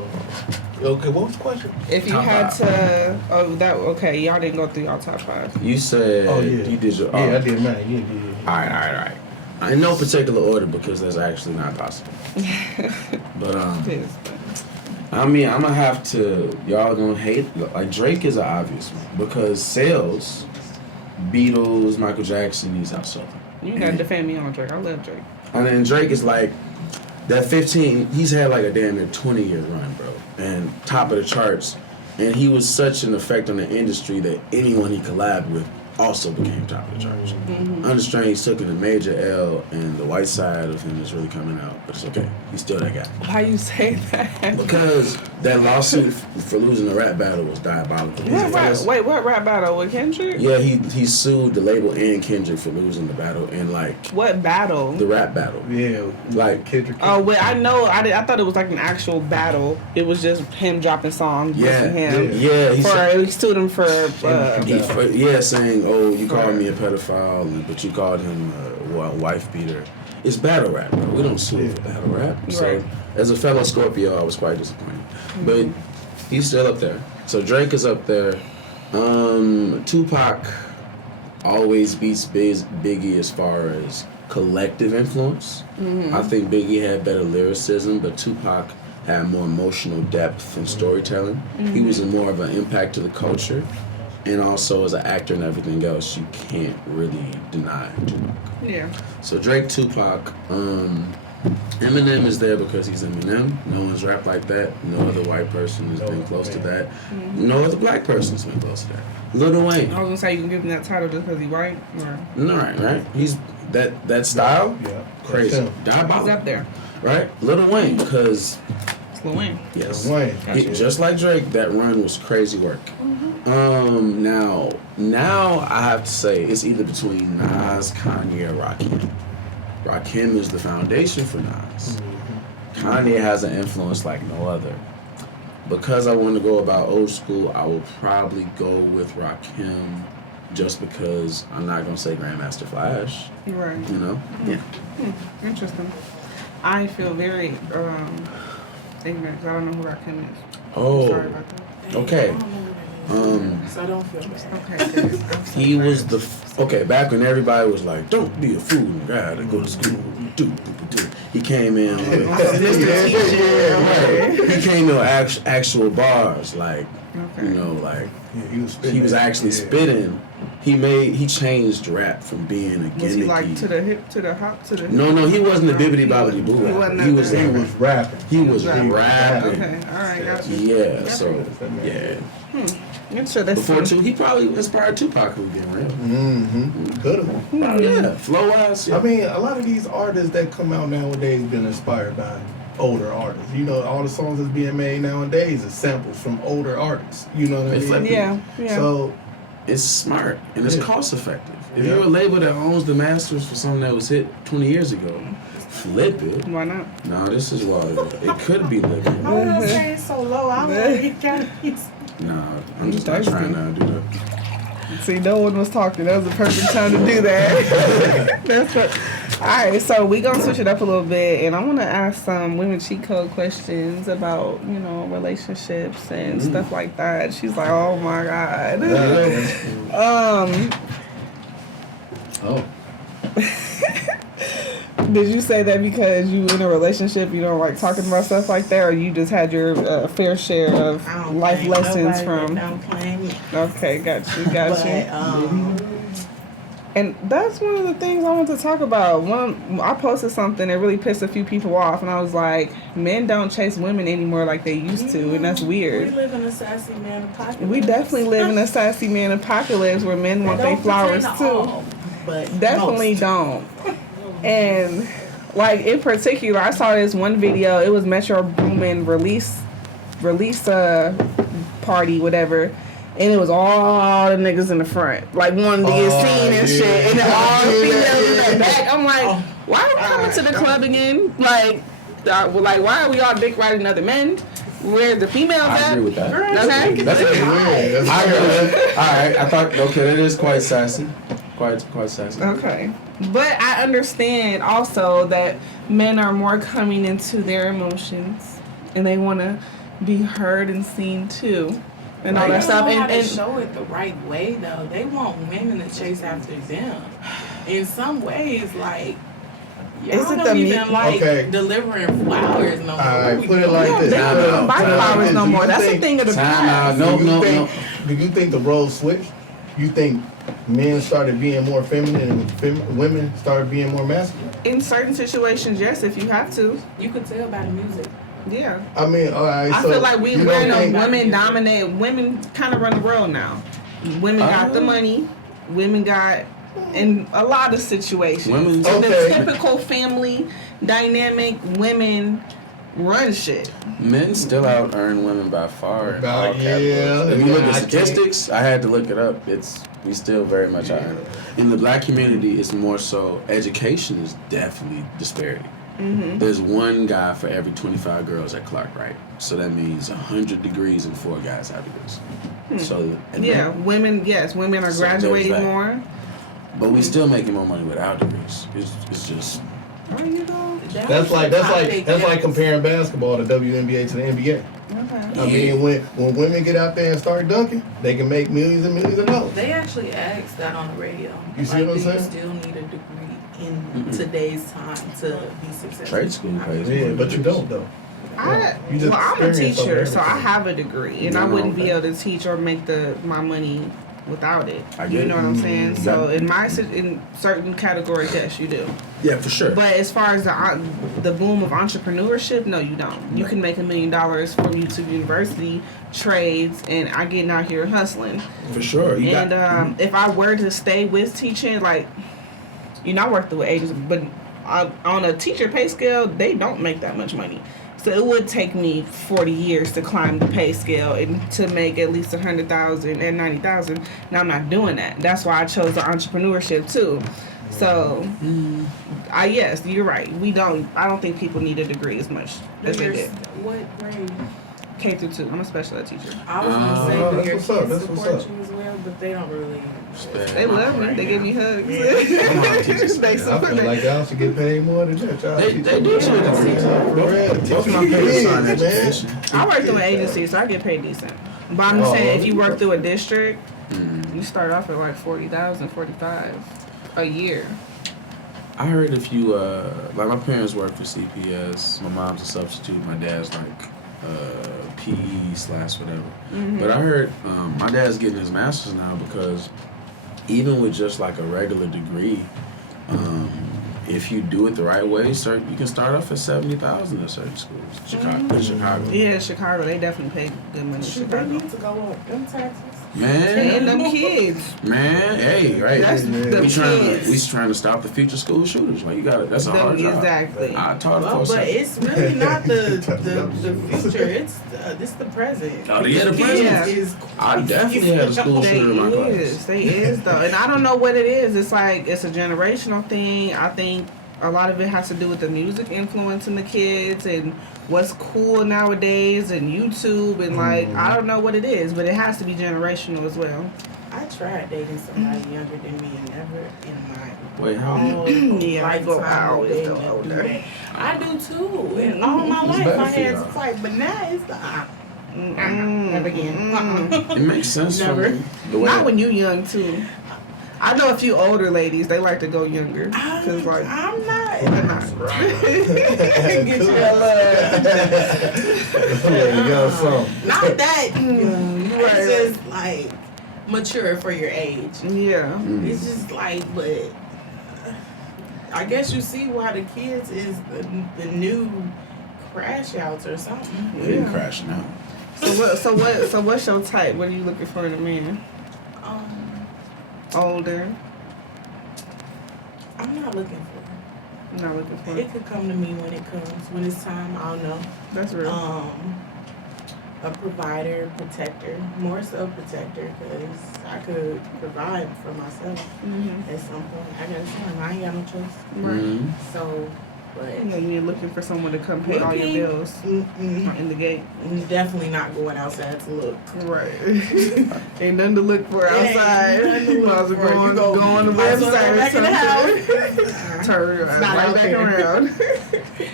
Okay, what was the question? If you Top had five. to, okay, y'all didn't go through y'all top 5. You said Oh, yeah. you did your. Yeah, I did mine. Yeah. All right. In no particular order because that's actually not possible. But I mean, I'm gonna have to. Y'all gonna hate. Like Drake is an obvious one because sales, Beatles, Michael Jackson, he's out southern. You gotta defend me on Drake. I love Drake. And then Drake is like that 15. He's had like a damn near 20-year run, bro, and top of the charts. And he was such an effect on the industry that anyone he collabed with also became top of the charts. Unrestrained took a major L, and the white side of him is really coming out, but it's okay. He's still that guy. Why you say that? Because that lawsuit for losing the rap battle was diabolical. What rap battle with Kendrick? Yeah, he sued the label and Kendrick for losing the battle, and like What battle? the rap battle. Yeah, Like Kendrick. Oh, wait, I know. I thought it was like an actual battle. It was just him dropping songs, dissing him. He sued him for. Saying, oh, you called me a pedophile, but you called him a wife beater. It's battle rap, bro. We don't sue for battle rap. So, Right. as a fellow Scorpio, I was quite disappointed. But he's still up there. So Drake is up there. Tupac always beats Biggie as far as collective influence. I think Biggie had better lyricism, but Tupac had more emotional depth and storytelling. He was more of an impact to the culture. And also as an actor and everything else, you can't really deny Tupac. Yeah. So Drake, Tupac, Eminem is there because he's Eminem. No one's rapped like that. No other white person has been close to that. No other black person has been close to that. Lil Wayne. I was gonna say you can give him that title just because he's white, or No, right? He's that style, crazy, he's diabolical, up there. right? Lil Wayne, because It's Lil Wayne. yes, Wayne. just like Drake, that run was crazy work. Now I have to say it's either between Nas, Kanye, or Rakim. Rakim is the foundation for Nas. Kanye has an influence like no other. Because I want to go about old school, I will probably go with Rakim, just because I'm not gonna say Grandmaster Flash. You're right. You know? Yeah. Interesting. I feel very ignorant 'cause I don't know who Rakim is. Oh. Sorry about that. Okay. So I don't feel bad. Okay. Good. I'm so He sorry. was back when everybody was like, don't be a fool, you gotta go to school. He came in with, he came in with actual bars, like, Okay. you know, like, He was actually spitting. He changed rap from being a gimmicky. Was he like to the hip, to the hop, to the? No, he wasn't a bibbity bobbity boo. He wasn't He was that He bad. was rapping. He was Rapping. rapping. Okay. All right. Got you. Yeah. So yeah. Interesting. Before two, he probably inspired Tupac who getting real. Could have. Yeah. Flow wise. Yeah. I mean, a lot of these artists that come out nowadays been inspired by older artists. You know, all the songs that's being made nowadays is samples from older artists. You know what I They flip mean? it. Yeah. So It's smart and it's Yeah. cost effective. If Yeah. you're a label that owns the masters for something that was hit 20 years ago, flip it. Why not? No, this is why it could be living. I was gonna say it's so low. I'm like, No, I'm just not trying to do that. See, no one was talking. That was the perfect time to do that. That's what. All right, so we gonna switch it up a little bit, and I want to ask some women cheat code questions about relationships and stuff like that. She's like, oh my god. oh. Did you say that because you in a relationship, you don't like talking about stuff like that, or you just had your fair share of I don't life think lessons nobody from? don't claim me. Okay, got you. But And that's one of the things I want to talk about. I posted something that really pissed a few people off, and I was like, men don't chase women anymore like they used to, and that's we weird. live in a sassy man apocalypse. We definitely live in a sassy man apocalypse where men want their flowers too. But Definitely most. don't. And like in particular, I saw this one video. It was Metro Boomin release party, whatever. And it was all the niggas in the front, like wanting to get seen and shit, and then all the females in the back. I'm like, why are we coming to the club again? Like why are we all dick riding other men? Where the females I at? agree with that. Okay. That's Yeah, that's I agree with it. All right, I thought that is quite sassy. Quite sassy. Okay. But I understand also that men are more coming into their emotions, and they want to be heard and seen too, and all They that stuff. don't know how to And show it the right way though. They want women to chase after them. In some ways, like y'all Is it don't the even like Okay. delivering flowers no more. Alright, put it like yeah, this. they Nah, don't buy nah, flowers nah. no more. That's a think- thing of the Time past. out. No. Do you think the roles switched? You think men started being more feminine and women started being more masculine? In certain situations, yes, if you have to. You could tell by the music. Yeah. I mean, all right. I so feel like you we're don't in a think- women dominate. Women kind of run the world now. Women got the money. women got in a lot of situations. Women- In Okay. the typical family dynamic, women run shit. Men still out earn women by far. in all Yeah. categories. If you look I at can't- statistics, I had to look it up. We still very much out earn. In the black community, it's more so education is definitely disparity. Mm-hmm. There's one guy for every 25 girls at Clark, right? So that means 100 degrees and 4 guys have degrees. So and Yeah, that- women are So graduating there's that. more. but we still making more money without degrees. It's just Oh, you know. That's like comparing basketball, the WNBA to the NBA. Okay. I mean, when women get out there and start dunking, they can make millions and millions of dollars. They actually asked that on the radio. You see what I'm do saying? you still need a degree in today's time to be successful? trade school pays. Yeah, but you don't though. You just I'm a experience teacher, something so I everything. have a degree, and I No, wouldn't be okay. able to teach or make my money without it. I You get know it. what I'm saying? Mm-hmm. So in certain categories, yes, you do. Yeah, for sure. But as far as the boom of entrepreneurship, no, you don't. You can make $1 million from YouTube University, trades, and I getting out here hustling. For sure. You And got, if I were to stay with teaching, like, I work through agents, but on a teacher pay scale, they don't make that much money. So it would take me 40 years to climb the pay scale and to make at least 100,000 and 90,000. Now I'm not doing that. That's why I chose the entrepreneurship too. So, yes, you're right. I don't think people need a degree as much as they did. What grade? K through 2. I'm a special ed teacher. I was gonna say, that's do your what's up, kids that's what's support up. you as well? But they don't really. They love me. They give me hugs. They I support feel me. like y'all should get paid more than that. Y'all They teach do them. too. For real, Both teach of my them parents kids, are in man. education. I work through an agency, so I get paid decent. But I'm Oh, saying if you okay. work through a district, you start off at like 40,000, 45 a year. I heard if you like my parents work for CPS. My mom's a substitute. My dad's like PE/whatever. But I heard my dad's getting his master's now because even with just like a regular degree, if you do it the right way, you can start off at 70,000 at certain schools. In Chicago. Yeah, Chicago, they definitely pay good money in Should they Chicago. need to go up them taxes? And Man, them kids. hey, right. That's the We kids. trying to stop the future school shooters. Like you got that's a Them- hard job. exactly. I taught Well, for a but second. it's really not the future. It's the present. Oh, yeah, the Kids present. is I definitely had a school They shooter in my is. class. They is though. And I don't know what it is. It's like it's a generational thing. I think a lot of it has to do with the music influencing the kids and what's cool nowadays and YouTube and like I don't know what it is, but it has to be generational as well. I tried dating somebody younger than me and never in my Wait, how? whole Yeah, I go lifetime out, dated go do older. that. I do too. And all my It's life bad I for had y'all. to fight, but now it's never again. It makes sense Never. for me. The way Not when you young too. I know a few older ladies. They like to go younger because like I'm not. they're not. Get you that Yeah, you got some. Not that young. Right. It's just like mature for your age. Yeah. It's just like, but I guess you see why the kids is the new crash outs or something. we didn't crash now. So what's your type? What are you looking for in a man? Older. I'm not looking for. Not looking for. It could come to me when it comes. When it's time, I'll know. That's real. A provider, protector, more so protector, because I could provide for myself at some point. I got a son. I ain't got no choice. Mm-hmm. So, but Yeah, you're looking for someone to come pay all your Looking. bills in the gate. definitely not going outside to look. Right. Ain't nothing to look for It ain't outside. nothing to look Might as well for. go on, You go on the might as well website go or back in the something. house. Turn It's not right out back there. around.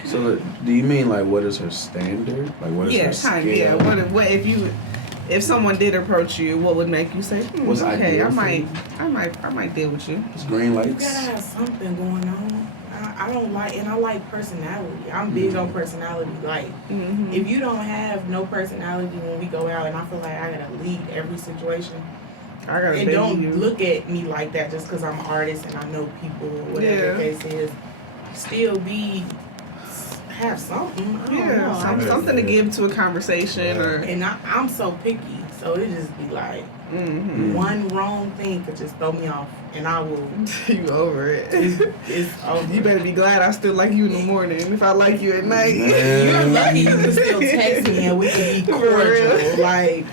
So do you mean like what is her standard? Like what is Yeah, her kind scale? of. Yeah. What if someone did approach you? What would make you say, What's okay, ideal I for might deal with you. It's green You lights. gotta have something going on. I don't like, and I like personality. I'm big on personality. Like, Mm-hmm. if you don't have no personality when we go out, and I feel like I gotta lead every situation, I gotta and beg don't you. look at me like that just because I'm an artist and I know people or whatever the case is. Still have something. I don't know. Yeah, I just- something to give to a conversation or. And I'm so picky. So it just be like one wrong thing could just throw me off, and I will. You over it. It's over. You better be glad I still like you in the morning. If I like you at night, You're lucky you can still text me and we can be For real. cordial. Like,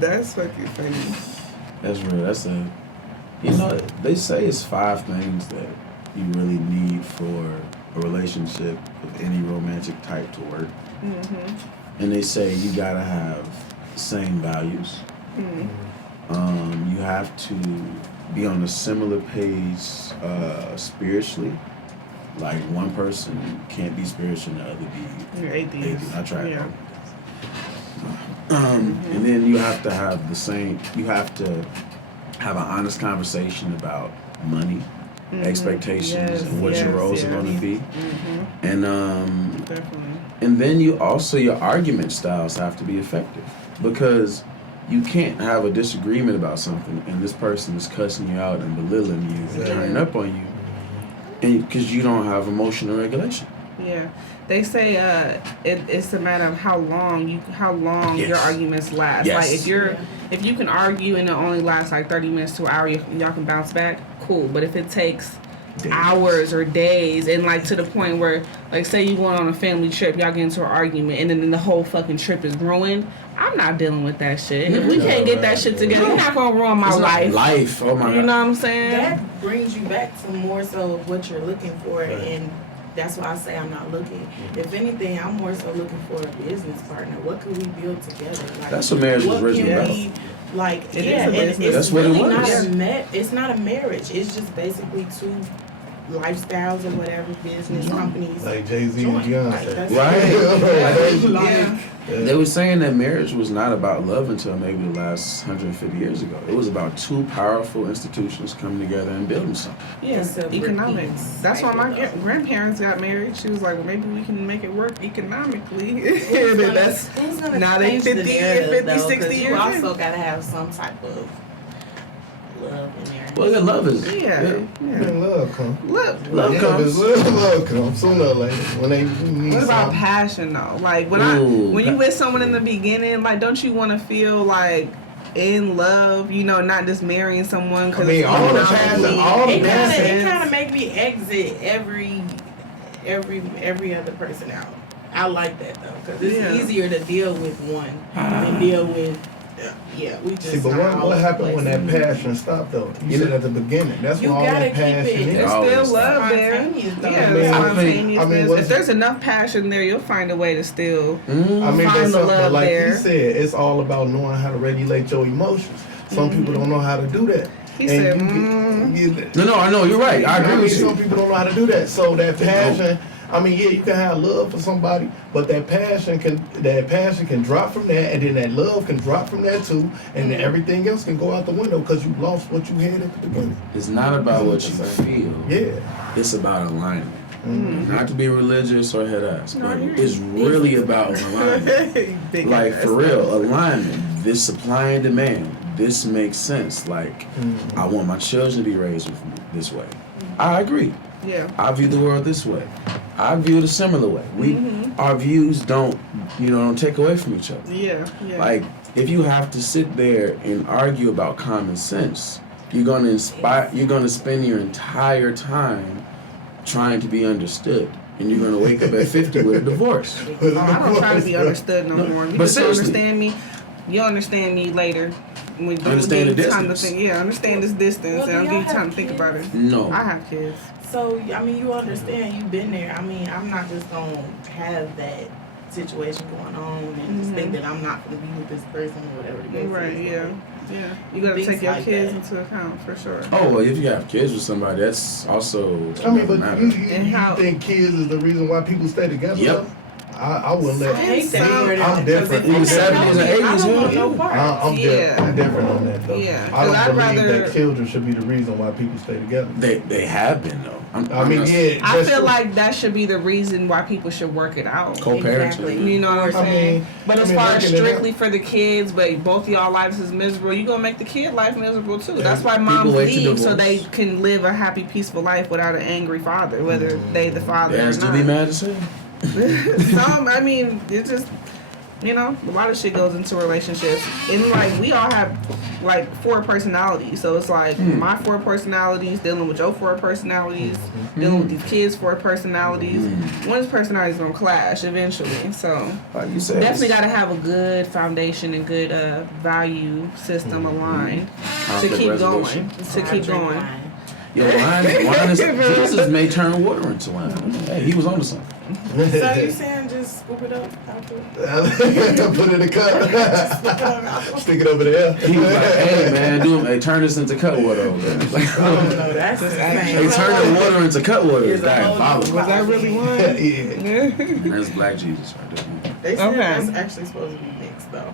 that's fucking funny. That's real. That's a. You know, they say it's 5 things that you really need for a relationship of any romantic type to work. And they say you gotta have the same values. You have to be on a similar page spiritually. Like one person can't be spiritual and the other be You're atheist. I tried. Yeah. And then you have to have the same. You have to have an honest conversation about money, expectations, Yes, and what your yes, roles are yes. going to be. And Definitely. and then you also your argument styles have to be effective because you can't have a disagreement about something and this person is cussing you out and belittling you and turning up on you, and because you don't have emotional regulation. Yeah, they say it's a matter of how long Yes. your arguments last. Yes. Like if you can argue and it only lasts like 30 minutes to an hour, y'all can bounce back. Cool, but if it takes hours or days and like to the point where like say you going on a family trip, y'all get into an argument and then the whole fucking trip is ruined. I'm not dealing with that shit. If we can't get that shit together, you're not gonna ruin my It's not life. life. Oh my You know god. what I'm saying? that brings you back to more so of what you're looking for, and that's why I say I'm not looking. If anything, I'm more so looking for a business partner. What could we build together? Like, That's what marriage was what originally can about. we, like, It yeah, is a and business. it's That's what it really was. not it's not a marriage. It's just basically two lifestyles or whatever business companies. Like Jay-Z and join. Like, Beyonce. that's- Right. Like, They were saying that marriage was not about love until maybe the last 150 years ago. It was about two powerful institutions coming together and building something. Yeah, It's a economics. repeat That's why my cycle, though. grandparents got married. She was like, well, maybe we can make it work economically. who's And gonna- that's who's gonna now they change the 50, narrative, 50, though? 60 'Cause years you in. also gotta have some type of love in there. Well, the love is. Yeah. When love come. Look, Love Yeah, comes. love comes sooner or later. When they need what about something. passion though? Like Ooh, when you with someone in the beginning, like don't you want to feel like in love? You know, not just marrying someone. Cause I mean, all the economically- passion, all the It passion. kind of make me exit every other person out. I like that though, because it's Yeah. easier to deal with one than deal with. Yeah, we just. See, but not all what over happened the when place. that passion stopped though? You said at the beginning. That's You where all gotta that keep passion it. is. There's Always still love there. Spontaneous, though. Yeah, I there's mean, spontaneousness. what's- If there's enough passion there, you'll find a way to still. I mean, Find that's the something, love like there. he said, it's all about knowing how to regulate your emotions. Some people don't know how to do that. He And said, you get- No, I know, you're right. I agree mean, with some you. people don't know how to do that. So that passion, I mean, yeah, you can have love for somebody, but that passion can drop from that, and then that love can drop from that too, and then everything else can go out the window because you lost what you had at the beginning. It's not about what you feel. Yeah. It's about alignment. Not to be religious or head ass, No, but you're- it's really about alignment. Big Like ass. for real, alignment. This supply and demand. This makes sense. Like I want my children to be raised with me this way. I agree. Yeah. I view the world this way. I view it a similar way. Our views don't take away from each other. Yeah. Yeah. Like if you have to sit there and argue about common sense, you're gonna spend your entire time trying to be understood. And you're gonna wake up at 50 with a divorce. Oh, I don't try to be understood no more. You But just don't seriously. understand me. You'll understand me later. When Understand the give you time to distance. think. Yeah, understand this distance, Well, and I'll do give you y'all time have to think kids? about it. No. I have kids. So I mean, you understand. You've been there. I mean, I'm not just gonna have that situation going on and just think that I'm not gonna be with this person or whatever the case Right. is. Yeah. Yeah. You gotta Things take your like kids that. into account for sure. Oh well, if you have kids with somebody, that's also I mean, but matter. you And how- think kids is the reason why people stay together? Yep. though? I wouldn't let. I hate that Some- word. I'm different. because In the if they 70s and don't, I 80s, don't want yeah. no part. I'm Yeah. different on that though. Yeah, I 'cause don't I'd believe rather- that children should be the reason why people stay together. They have been though. I mean, yeah. I that's feel true. like that should be the reason why people should work it out. Co-parenting. Exactly. You know what I'm I saying? mean- But I as mean, far as working it out- strictly for the kids, but both of y'all lives is miserable, you gonna make the kid life miserable too. That's why People moms wait to leave so divorce. they can live a happy, peaceful life without an angry father, whether they the father Parents or do be not. mad as hell. Some, I mean, it's just You know, a lot of shit goes into relationships, and like we all have like 4 personalities. So it's like my 4 personalities dealing with your 4 personalities, dealing with these kids' 4 personalities. One's personality is gonna clash eventually. So Like you said, definitely got to have a good foundation and good value system aligned to keep resolution. going. To keep going. Yo, wine is Jesus may turn water into wine. Hey, he was onto something. So you saying just scoop it up out the Put it in a cup. Stick it over there. He was like, hey man, turn this into cut water over there. Like, Oh no, that's the same. they turn the water into cut water. It's It's a whole diabolical. Was that really one? Yeah. That's black Jesus right there. They said Okay. that's actually supposed to be mixed though.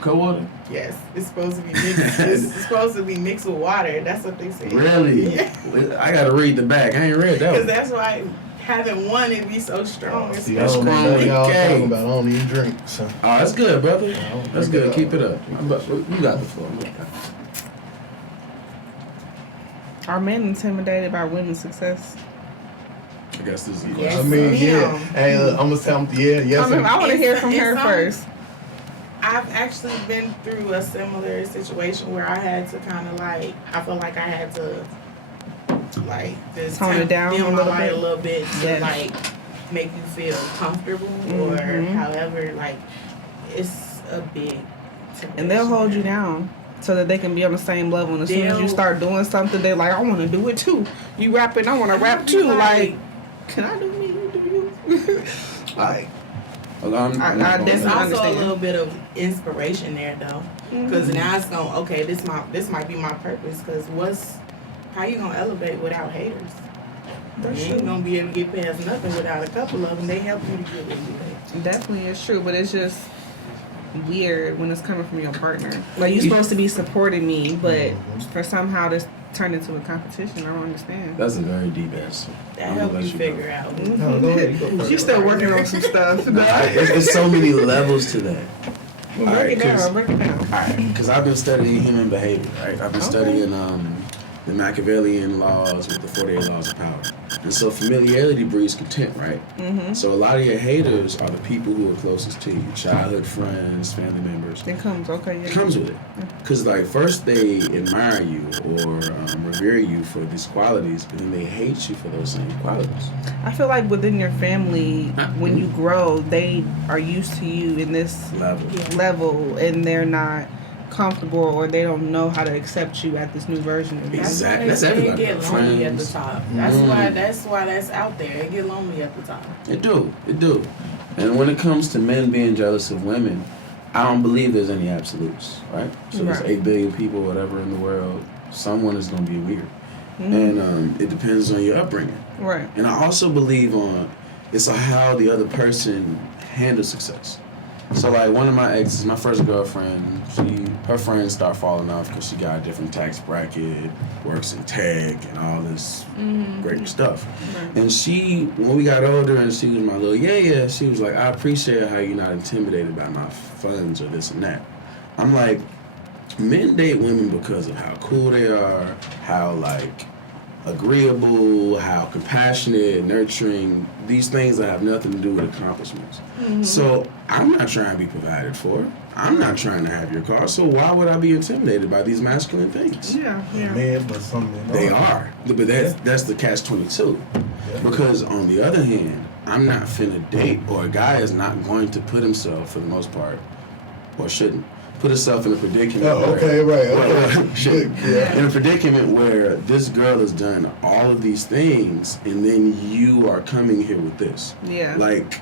Cut water? Yes, it's supposed to be mixed. It's supposed to be mixed with water. That's what they said. Really? Yeah. I gotta read the back. I ain't read that Because one. that's why having one it be so strong. It's See, I don't know Strong what y'all cake. talking about. I don't even drink. So. Oh, that's good, brother. don't That's drink good. it Keep up. it up. You got the floor. Are men intimidated by women's success? I guess this is the Yes. I question. mean, yeah. Ma'am. Hey, look, I'm gonna tell them, yes. I want to hear It's- from her it's first. I've actually been through a similar situation where I had to kind of like, I feel like I had to like just Tone it down dim a my little light bit. a little bit to Yes. like make you feel comfortable or Mhm. however, like it's a big And they'll hold you down so that they can be on the same level. And as soon as you They'll- start doing something, they're like, I want to do it too. You rapping, I want to rap too. Like, can I do me? You do you. Like, Well, I'm I not There's definitely gonna- also understand. a little bit of inspiration there though, because Mm-hmm. now it's going okay. This might be my purpose. Because how you gonna elevate without haters? That's You ain't true. gonna be able to get past nothing without a couple of them. They help you to get where you at. Definitely is true, but it's just weird when it's coming from your partner. Like, you're supposed to be supporting me, but for somehow this turned into a competition. I don't understand. That's a very deep answer. That I'm help gonna you let you figure out. No, go ahead. You go first. She's still working on some stuff. There's so many levels to that. Well, break Alright, it down. 'cause- Break it down. Alright, because I've been studying human behavior, right? I've been Okay. studying the Machiavellian laws with the 48 laws of power. And so familiarity breeds contempt, right? Mm-hmm. So a lot of your haters are the people who are closest to you, childhood friends, family members. It comes, okay. Yeah. It comes with it. Because, like, first they admire you or revere you for these qualities, but then they hate you for those same qualities. I feel like within your family, when you grow, they are used to you in this Level. Yeah. level, and they're not comfortable, or they don't know how to accept you at this new version of you. Exactly. That's That's why everybody. it get lonely at the Friends. top. Mm. That's why that's out there. It get lonely at the top. It do. And when it comes to men being jealous of women, I don't believe there's any absolutes, right? So there's Right. 8 billion people, whatever, in the world. Someone is going to be weird. Mhm. And it depends on your upbringing. Right. And I also believe it's how the other person handles success. So, like, one of my exes, my first girlfriend, her friends start falling off because she got a different tax bracket, works in tech, and all this great stuff. Right. And when we got older and she was my little yeah, she was like, I appreciate how you're not intimidated by my funds or this and that. I'm like, men date women because of how cool they are, how, like, agreeable, how compassionate, nurturing, these things that have nothing to do with accomplishments. So I'm not trying to be provided for. I'm not trying to have your car. So why would I be intimidated by these masculine things? Yeah, yeah. Man, but some men They are. But that's the catch-22. Because on the other hand, I'm not finna date, or a guy is not going to put himself, for the most part, or shouldn't, put himself in a predicament. Oh, okay, right. Okay. Shouldn't. Yeah. In a predicament where this girl has done all of these things, and then you are coming here with this. Yeah. Like,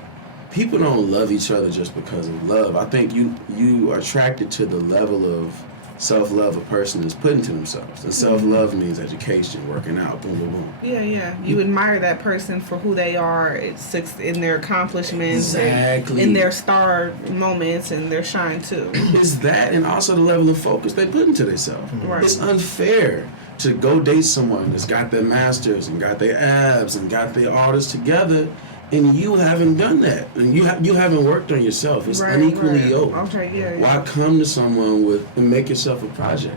people don't love each other just because of love. I think you are attracted to the level of self-love a person is putting to themselves. And self-love means education, working out, boom, boom, boom. Yeah, yeah. You admire that person for who they are, in their accomplishments, Exactly. in their star moments, and their shine too. It's that, and also the level of focus they put into themselves. Right. It's unfair to go date someone that's got their masters and got their abs and got their all this together, and you haven't done that, and you haven't worked on yourself. It's unequally yoked. Okay, yeah, yeah. Why come to someone and make yourself a project?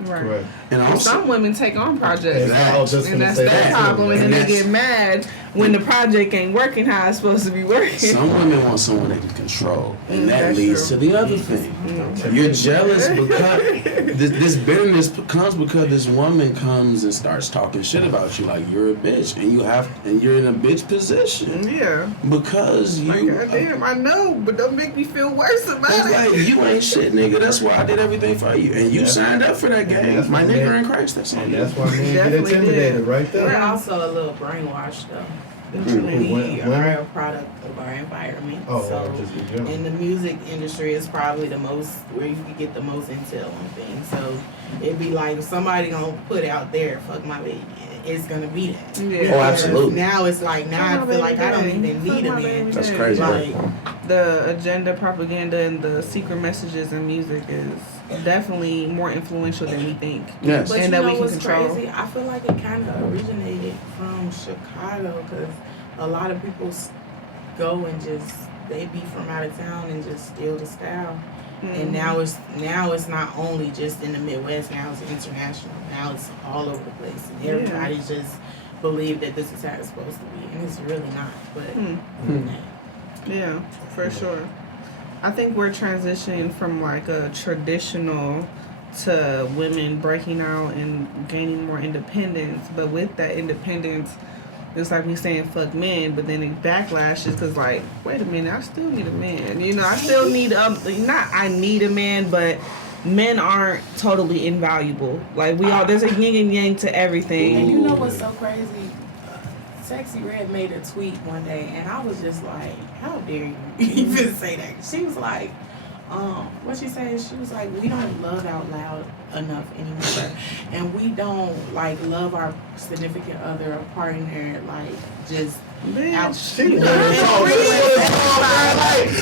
Right. Right. And Well, also, some women take on projects. I was just And gonna that's say their that too. problem, and then they that's- get mad when the project ain't working how it's supposed to be working. Some women want someone they can control, and that that's leads true. to the other thing. You're jealous because this bitterness comes because this woman comes and starts talking shit about you like you're a bitch, and you're in a bitch position Yeah. because Like, you. goddamn, I know, but don't make me feel worse about It's it. like you ain't shit, nigga. That's why I did everything for you, and you signed up for that game. that's My why nigga men- in Christ. That's on And you. that's why men get Definitely intimidated did. right there. We're also a little brainwashed though. When- We when- are a product of our environment. Oh, so just in general. in the music industry is probably the most where you can get the most intel on things. So it'd be like if somebody gonna put out there, fuck my baby, it's gonna be that. Yeah. Because Oh, absolutely. Now it's like now I feel like I don't even need a man. That's crazy. Like The agenda, propaganda, and the secret messages in music is definitely more influential than we think. Yes. But And you that know we can what's control. crazy? I feel like it kind of originated from Chicago because a lot of people go and just they be from out of town and just steal the style. Mm-hmm. And now it's not only just in the Midwest. Now it's international. Now it's all over the place, and Yeah. everybody just believe that this is how it's supposed to be, and it's really not. But Yeah, for sure. I think we're transitioning from like a traditional to women breaking out and gaining more independence. But with that independence, it's like we saying fuck men, but then it backlashes because like, wait a minute, I still need a man. You know, I still need not I need a man, but men aren't totally invaluable. Like we all there's a yin and yang to everything. And you know what's so crazy? Sexy Red made a tweet one day, and I was just like, "How dare you even say that?" She was like, what she said? She was like, "We don't love out loud enough anymore, and we don't like love our significant other or partner like just out." Bitch,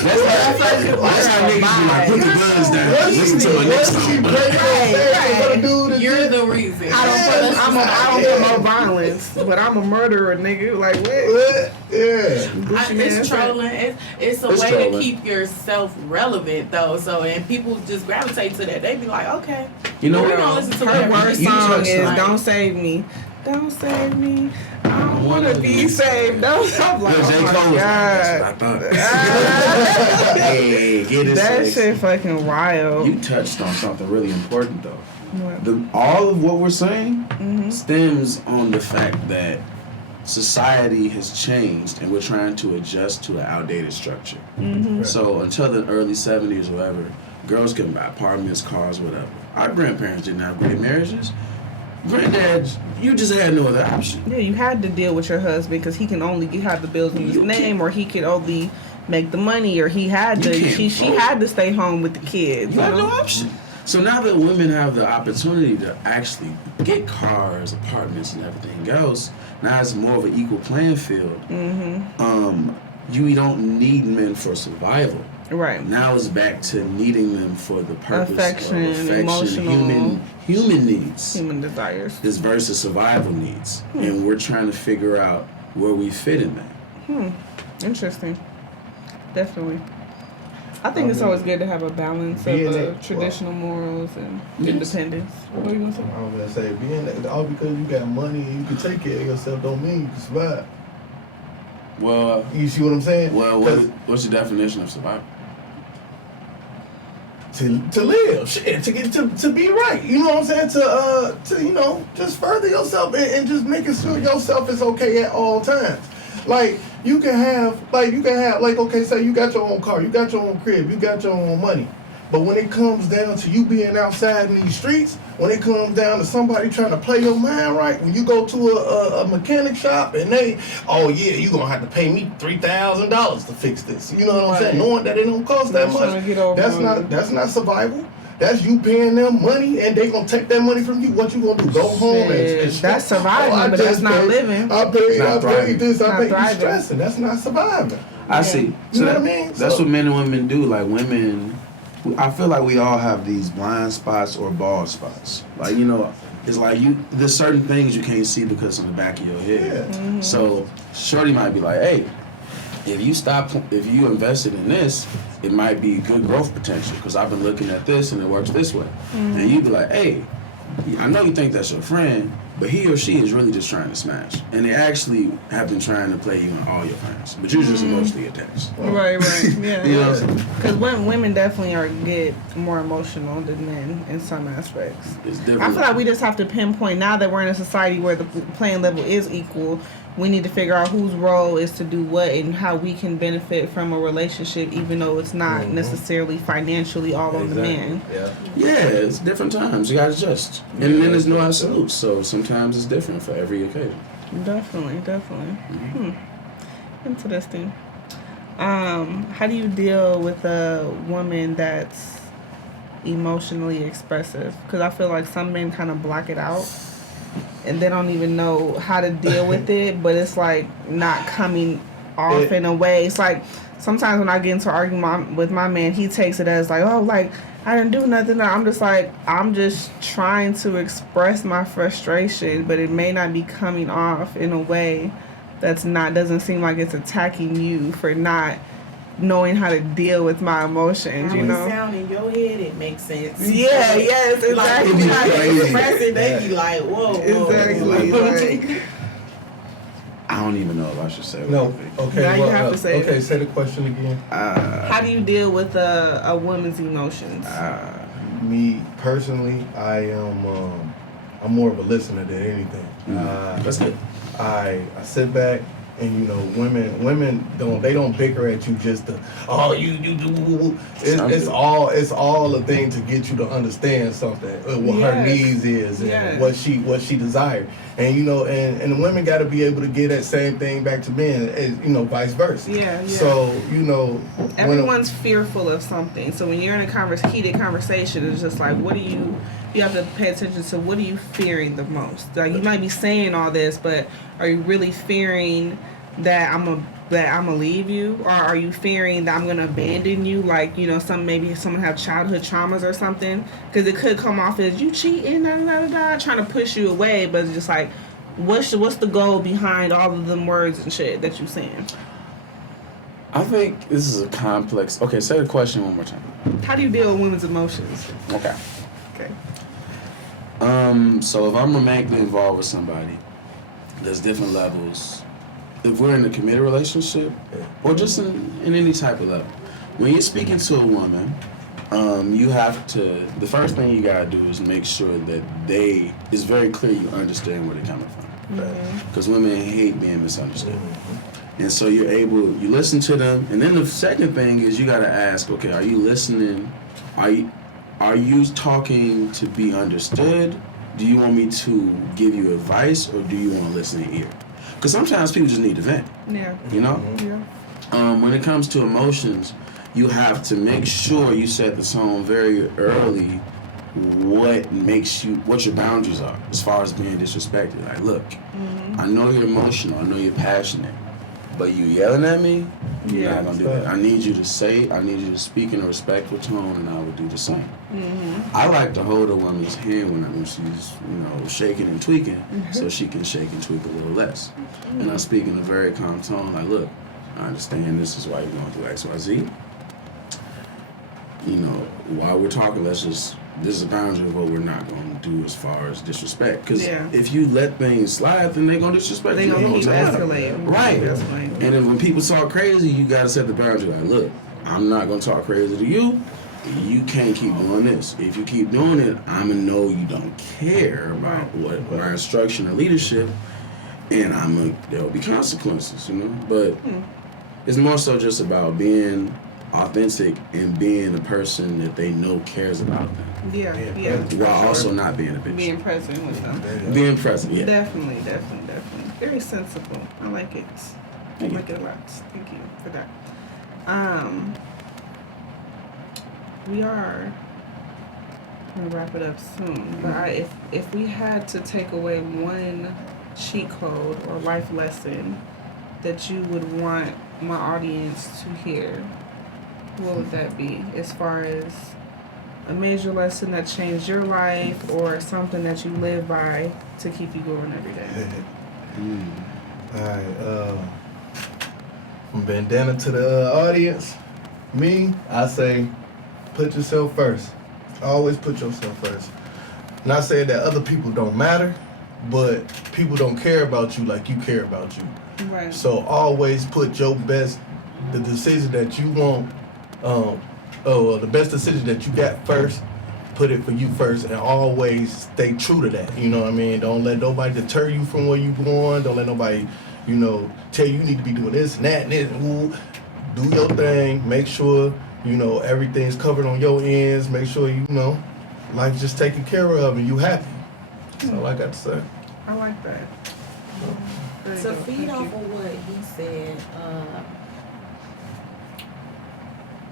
That's how niggas be like, put the guns down. Listen to my next song. You're the reason. I don't promote violence, but I'm a murderer, nigga. Like what? It's trolling. It's a It's way trolling. to keep yourself relevant, though. So, and people just gravitate to that. They be like, okay, You know we're what? gonna listen to Her whatever worst You song touched is on it. "Don't Save Me." Don't save me. I don't wanna be saved. Don't. I'm like, J. oh Cole my was like, god. that's what I thought. Hey, get it That sexy. shit fucking wild. You touched on something really important though. What? All of what we're saying stems on the fact that society has changed and we're trying to adjust to an outdated structure. So until the early 70s or whatever, girls couldn't buy apartments, cars, whatever. Our grandparents didn't have great marriages. Granddad, you just had no other option. Yeah, you had to deal with your husband because he can only have the bills in his You name, or he could only make the money, or he had to. You can't She vote. had to stay home with the kids. You have no option. So now that women have the opportunity to actually get cars, apartments, and everything else, now it's more of an equal playing field. You don't need men for survival. Right. Now it's back to needing them for the purpose Affection, of affection, emotional- human needs. Human desires. This versus survival needs, and we're trying to figure out where we fit in that. Interesting. Definitely. I think it's always good to have a balance of Being it- traditional morals and Yes. independence. What are you gonna say? I was gonna say, being that all because you got money and you can take care of yourself don't mean you can survive. Well, You see what I'm saying? 'Cause what's your definition of survival? to live, shit, to get to be right. You know what I'm saying? To you know, just further yourself and just making sure yourself is okay at all times. Like you can have like okay, say you got your own car, you got your own crib, you got your own money. But when it comes down to you being outside in these streets, when it comes down to somebody trying to play your mind right, when you go to a mechanic shop and they, oh yeah, you gonna have to pay me $3,000 to fix this. You know what I'm saying? Knowing that it don't cost that They're trying much. to get over That's not survival. That's you paying them money and they gonna take that money from you. What you gonna do? Go home and That's surviving, I but that's just not paid- living. I paid Not thriving. this, I Not paid you thriving. stressing. That's not surviving. I see. You So know that, what I mean? that's So- what men and women do. Like women, I feel like we all have these blind spots or bald spots. Like it's like there's certain things you can't see because it's in the back of your head. Yeah. So shorty might be like, hey, if you invested in this, it might be good growth potential because I've been looking at this and it works this way. And you'd be like, hey, I know you think that's your friend, but he or she is really just trying to smash. And they actually have been trying to play you and all your friends. But you're just emotionally attached. Right, yeah. You know what I'm saying? Because women definitely get more emotional than men in some aspects. It's different. I feel like we just have to pinpoint, now that we're in a society where the playing level is equal, we need to figure out whose role is to do what and how we can benefit from a relationship, even though it's not necessarily financially all on the man. Yeah, it's different times. You gotta adjust. And then there's no absolutes. So sometimes it's different for every occasion. Definitely. Interesting. How do you deal with a woman that's emotionally expressive? Because I feel like some men kind of block it out and they don't even know how to deal with it, but it's like not coming off in a way. It's like sometimes when I get into an argument with my man, he takes it as like, oh, like I didn't do nothing. I'm just like, I'm just trying to express my frustration, but it may not be coming off in a way doesn't seem like it's attacking you for not knowing how to deal with my emotions, you know? How it sound in your head, it makes sense. Yeah, yes, exactly. Like, how they express it, they be like, whoa. Exactly. Like, I don't even know if I should say what No. I think. Okay. Now you well, have to say okay. it. Say the question again. how do you deal with a woman's emotions? Me personally, I'm more of a listener than anything. That's good. I sit back and women don't bicker at you just to you do. It's all a thing to get you to understand something, what her needs is and what she desires, and and women got to be able to get that same thing back to men, as vice versa. Yeah. So Everyone's fearful of something. So when you're in a heated conversation, it's just like, you have to pay attention to what are you fearing the most. Like you might be saying all this, but are you really fearing that I'm gonna leave you, or are you fearing that I'm gonna abandon you? Like maybe someone have childhood traumas or something, because it could come off as you cheating, trying to push you away, but it's just like, what's the goal behind all of them words and shit that you saying? I think this is a complex. Okay, say the question one more time. How do you deal with women's emotions? Okay. Okay. So if I'm romantically involved with somebody, there's different levels. If we're in a committed relationship, or just in any type of level, when you're speaking to a woman, you have to, the first thing you gotta do is make sure that it's very clear you understand where they're coming from. Because women hate being misunderstood. And so you listen to them, and then the second thing is you gotta ask, okay, are you listening? Are you talking to be understood? Do you want me to give you advice, or do you want to listen to ear? Because sometimes people just need to vent. Yeah. Yeah. When it comes to emotions, you have to make sure you set the tone very early. What your boundaries are as far as being disrespected. Like, look, I know you're emotional. I know you're passionate. But you yelling at me, you're not gonna do that. I need you to speak in a respectful tone, and I will do the same. I like to hold a woman's hand when she's, shaking and tweaking, so she can shake and tweak a little less. And I speak in a very calm tone, like, look, I understand this is why you're going through X, Y, Z. While we're talking, this is a boundary of what we're not going to do as far as disrespect. Because if you let things slide, then they're going to disrespect you. They're going to keep escalating. Right. And then when people talk crazy, you got to set the boundary. Like, look, I'm not going to talk crazy to you. You can't keep doing this. If you keep doing it, I'm going to know you don't care about what my instruction or leadership, and there'll be consequences, But it's more so just about being authentic and being a person that they know cares about them. Yeah. While also not being a bitch. Being present with them. Being present, yeah. Definitely. Very sensible. I like it. I like it a lot. Thank you for that. We are gonna wrap it up soon, but if we had to take away one cheat code or life lesson that you would want my audience to hear, what would that be, as far as a major lesson that changed your life or something that you live by to keep you going every day? All right. From bandana to the audience, I say put yourself first. Always put yourself first. not saying that other people don't matter, but people don't care about you like you care about you. Right. So always put your best, the decision that you want, the best decision that you got first, put it for you first, and always stay true to that. You know what I mean? Don't let nobody deter you from where you going. Don't let nobody, tell you need to be doing this and that and this. Ooh, do your thing. Make sure, everything's covered on your ends. Make sure, life's just taken care of and you happy. That's all I got to say. I like that. Very To good. feed Thank off you. of what he said,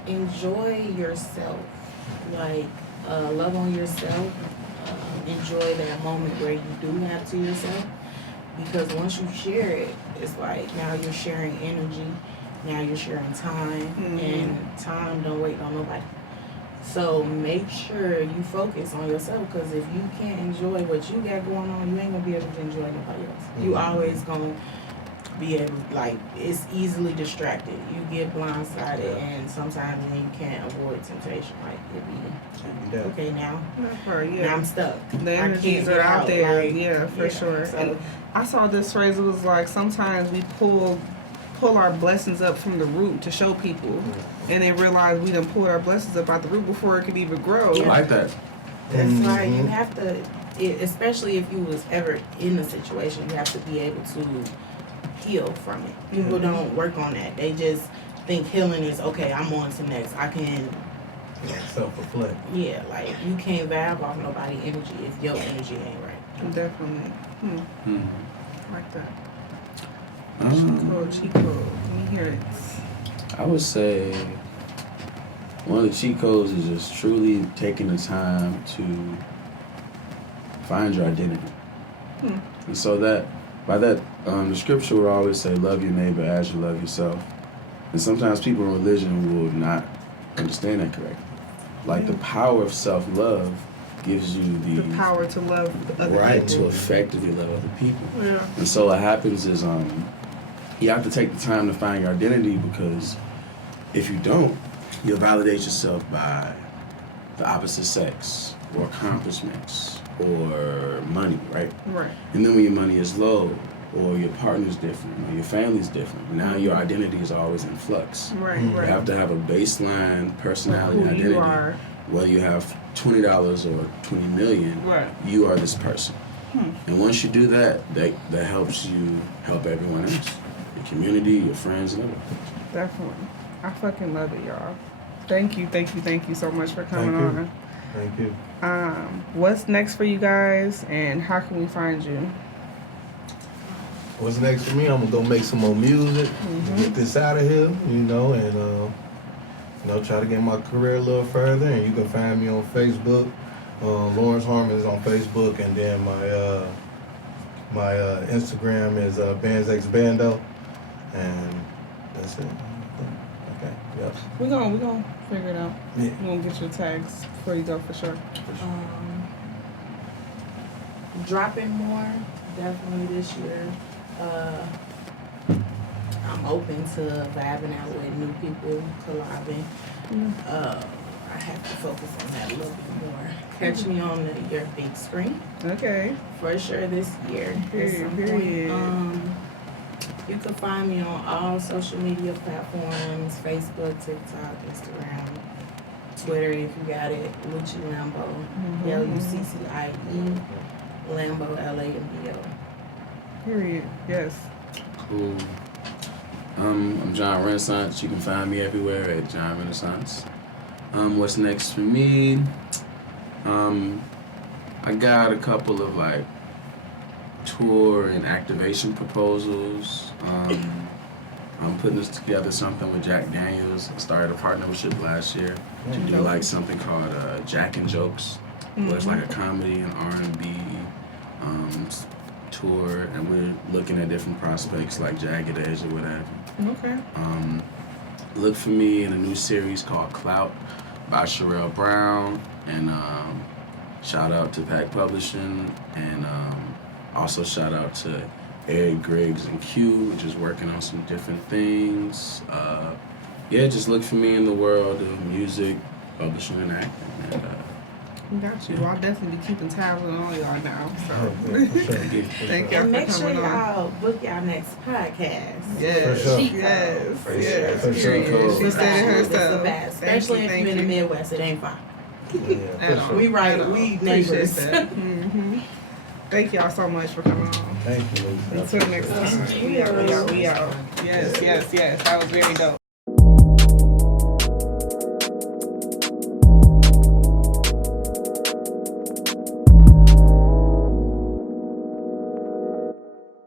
enjoy yourself. Like, love on yourself. Enjoy that moment where you do have to yourself. Because once you share it, it's like now you're sharing energy. Now you're sharing time. And time don't wait on nobody. So make sure you focus on yourself, because if you can't enjoy what you got going on, you ain't gonna be able to enjoy nobody else. You always gonna be able, like, it's easily distracted. You get blindsided, and sometimes then you can't avoid temptation. Like, it be okay now. That's right, Now yeah. I'm stuck. The I energies can't are get out there, like, yeah, for sure. So, And I saw this phrase. It was like sometimes we pull our blessings up from the root to show people, and then realize we done pulled our blessings up out the root before it could even grow. Yeah. I like that. that's like you have to, especially if you was ever in a situation, you have to be able to heal from it. People don't work on that. They just think healing is okay. I'm on to next. I can. Self-reflect. Yeah, like you can't vibe off nobody energy if your energy ain't right. Definitely. Hmm. I like that. Cheat code. Let me hear it. I would say one of the cheat codes is just truly taking the time to find your identity. And so by that, the scripture will always say, love your neighbor as you love yourself. And sometimes people in religion will not understand that correctly. Like the power of self-love gives you The power to love other right people. to effectively love other people. Yeah. And so what happens is you have to take the time to find your identity, because if you don't, you'll validate yourself by the opposite sex or accomplishments or money, right? Right. And then when your money is low or your partner's different or your family's different, now your identity is always in flux. Right. You Right. have to have a baseline personality Who identity. you are. Whether you have $20 or 20 million, Right. you are this person. And once you do that, that helps you help everyone else. Your community, your friends, and everything. Definitely. I fucking love it, y'all. Thank you so much for coming Thank you. on. Thank you. What's next for you guys, and how can we find you? What's next for me? I'm gonna go make some more music, get this out of here, and try to get my career a little further. And you can find me on Facebook. Lawrence Harmon is on Facebook, and then my Instagram is Bando, and that's it. Okay. Yep. We're gonna figure it out. Yeah. We're gonna get your tags before you go for sure. Dropping more definitely this year. I'm open to vibing out with new people, collabing. I have to focus on that a little bit more. Catch me on your big screen Okay. for sure this year. At some point. Period. You can find me on all social media platforms: Facebook, TikTok, Instagram, Twitter if you got it. Lucci Lambo, Luccie, Lambo, LAMBO. Period. Yes. Cool. I'm John Renaissance. You can find me everywhere at John Renaissance. What's next for me? I got a couple of tour and activation proposals. I'm putting this together something with Jack Daniels. I started a partnership last year to do something called Jack and Jokes, where it's like a comedy and R&B tour, and we're looking at different prospects like Jagged Edge or whatever. Okay. Look for me in a new series called Clout by Sherelle Brown, and shout out to Pack Publishing, and also shout out to Eric Griggs and Q, which is working on some different things. Just look for me in the world of music, publishing, and acting. And We got you. Well, I'll definitely be keeping tabs on all y'all now. So Yeah, for sure. thank y'all And for make sure coming on. y'all book y'all next podcast. Yes, For sure. yes, For yes. sure. Period. She It's a said it vibe. It's a herself. vibe. Especially if you're in the Midwest, it ain't fun. Yeah, At for all. sure. We right, At all. we Appreciate neighbors. that. Thank y'all so much for coming on. Thank you, Lucy. Until next time. We out. Yes, yes, yes. That was very dope.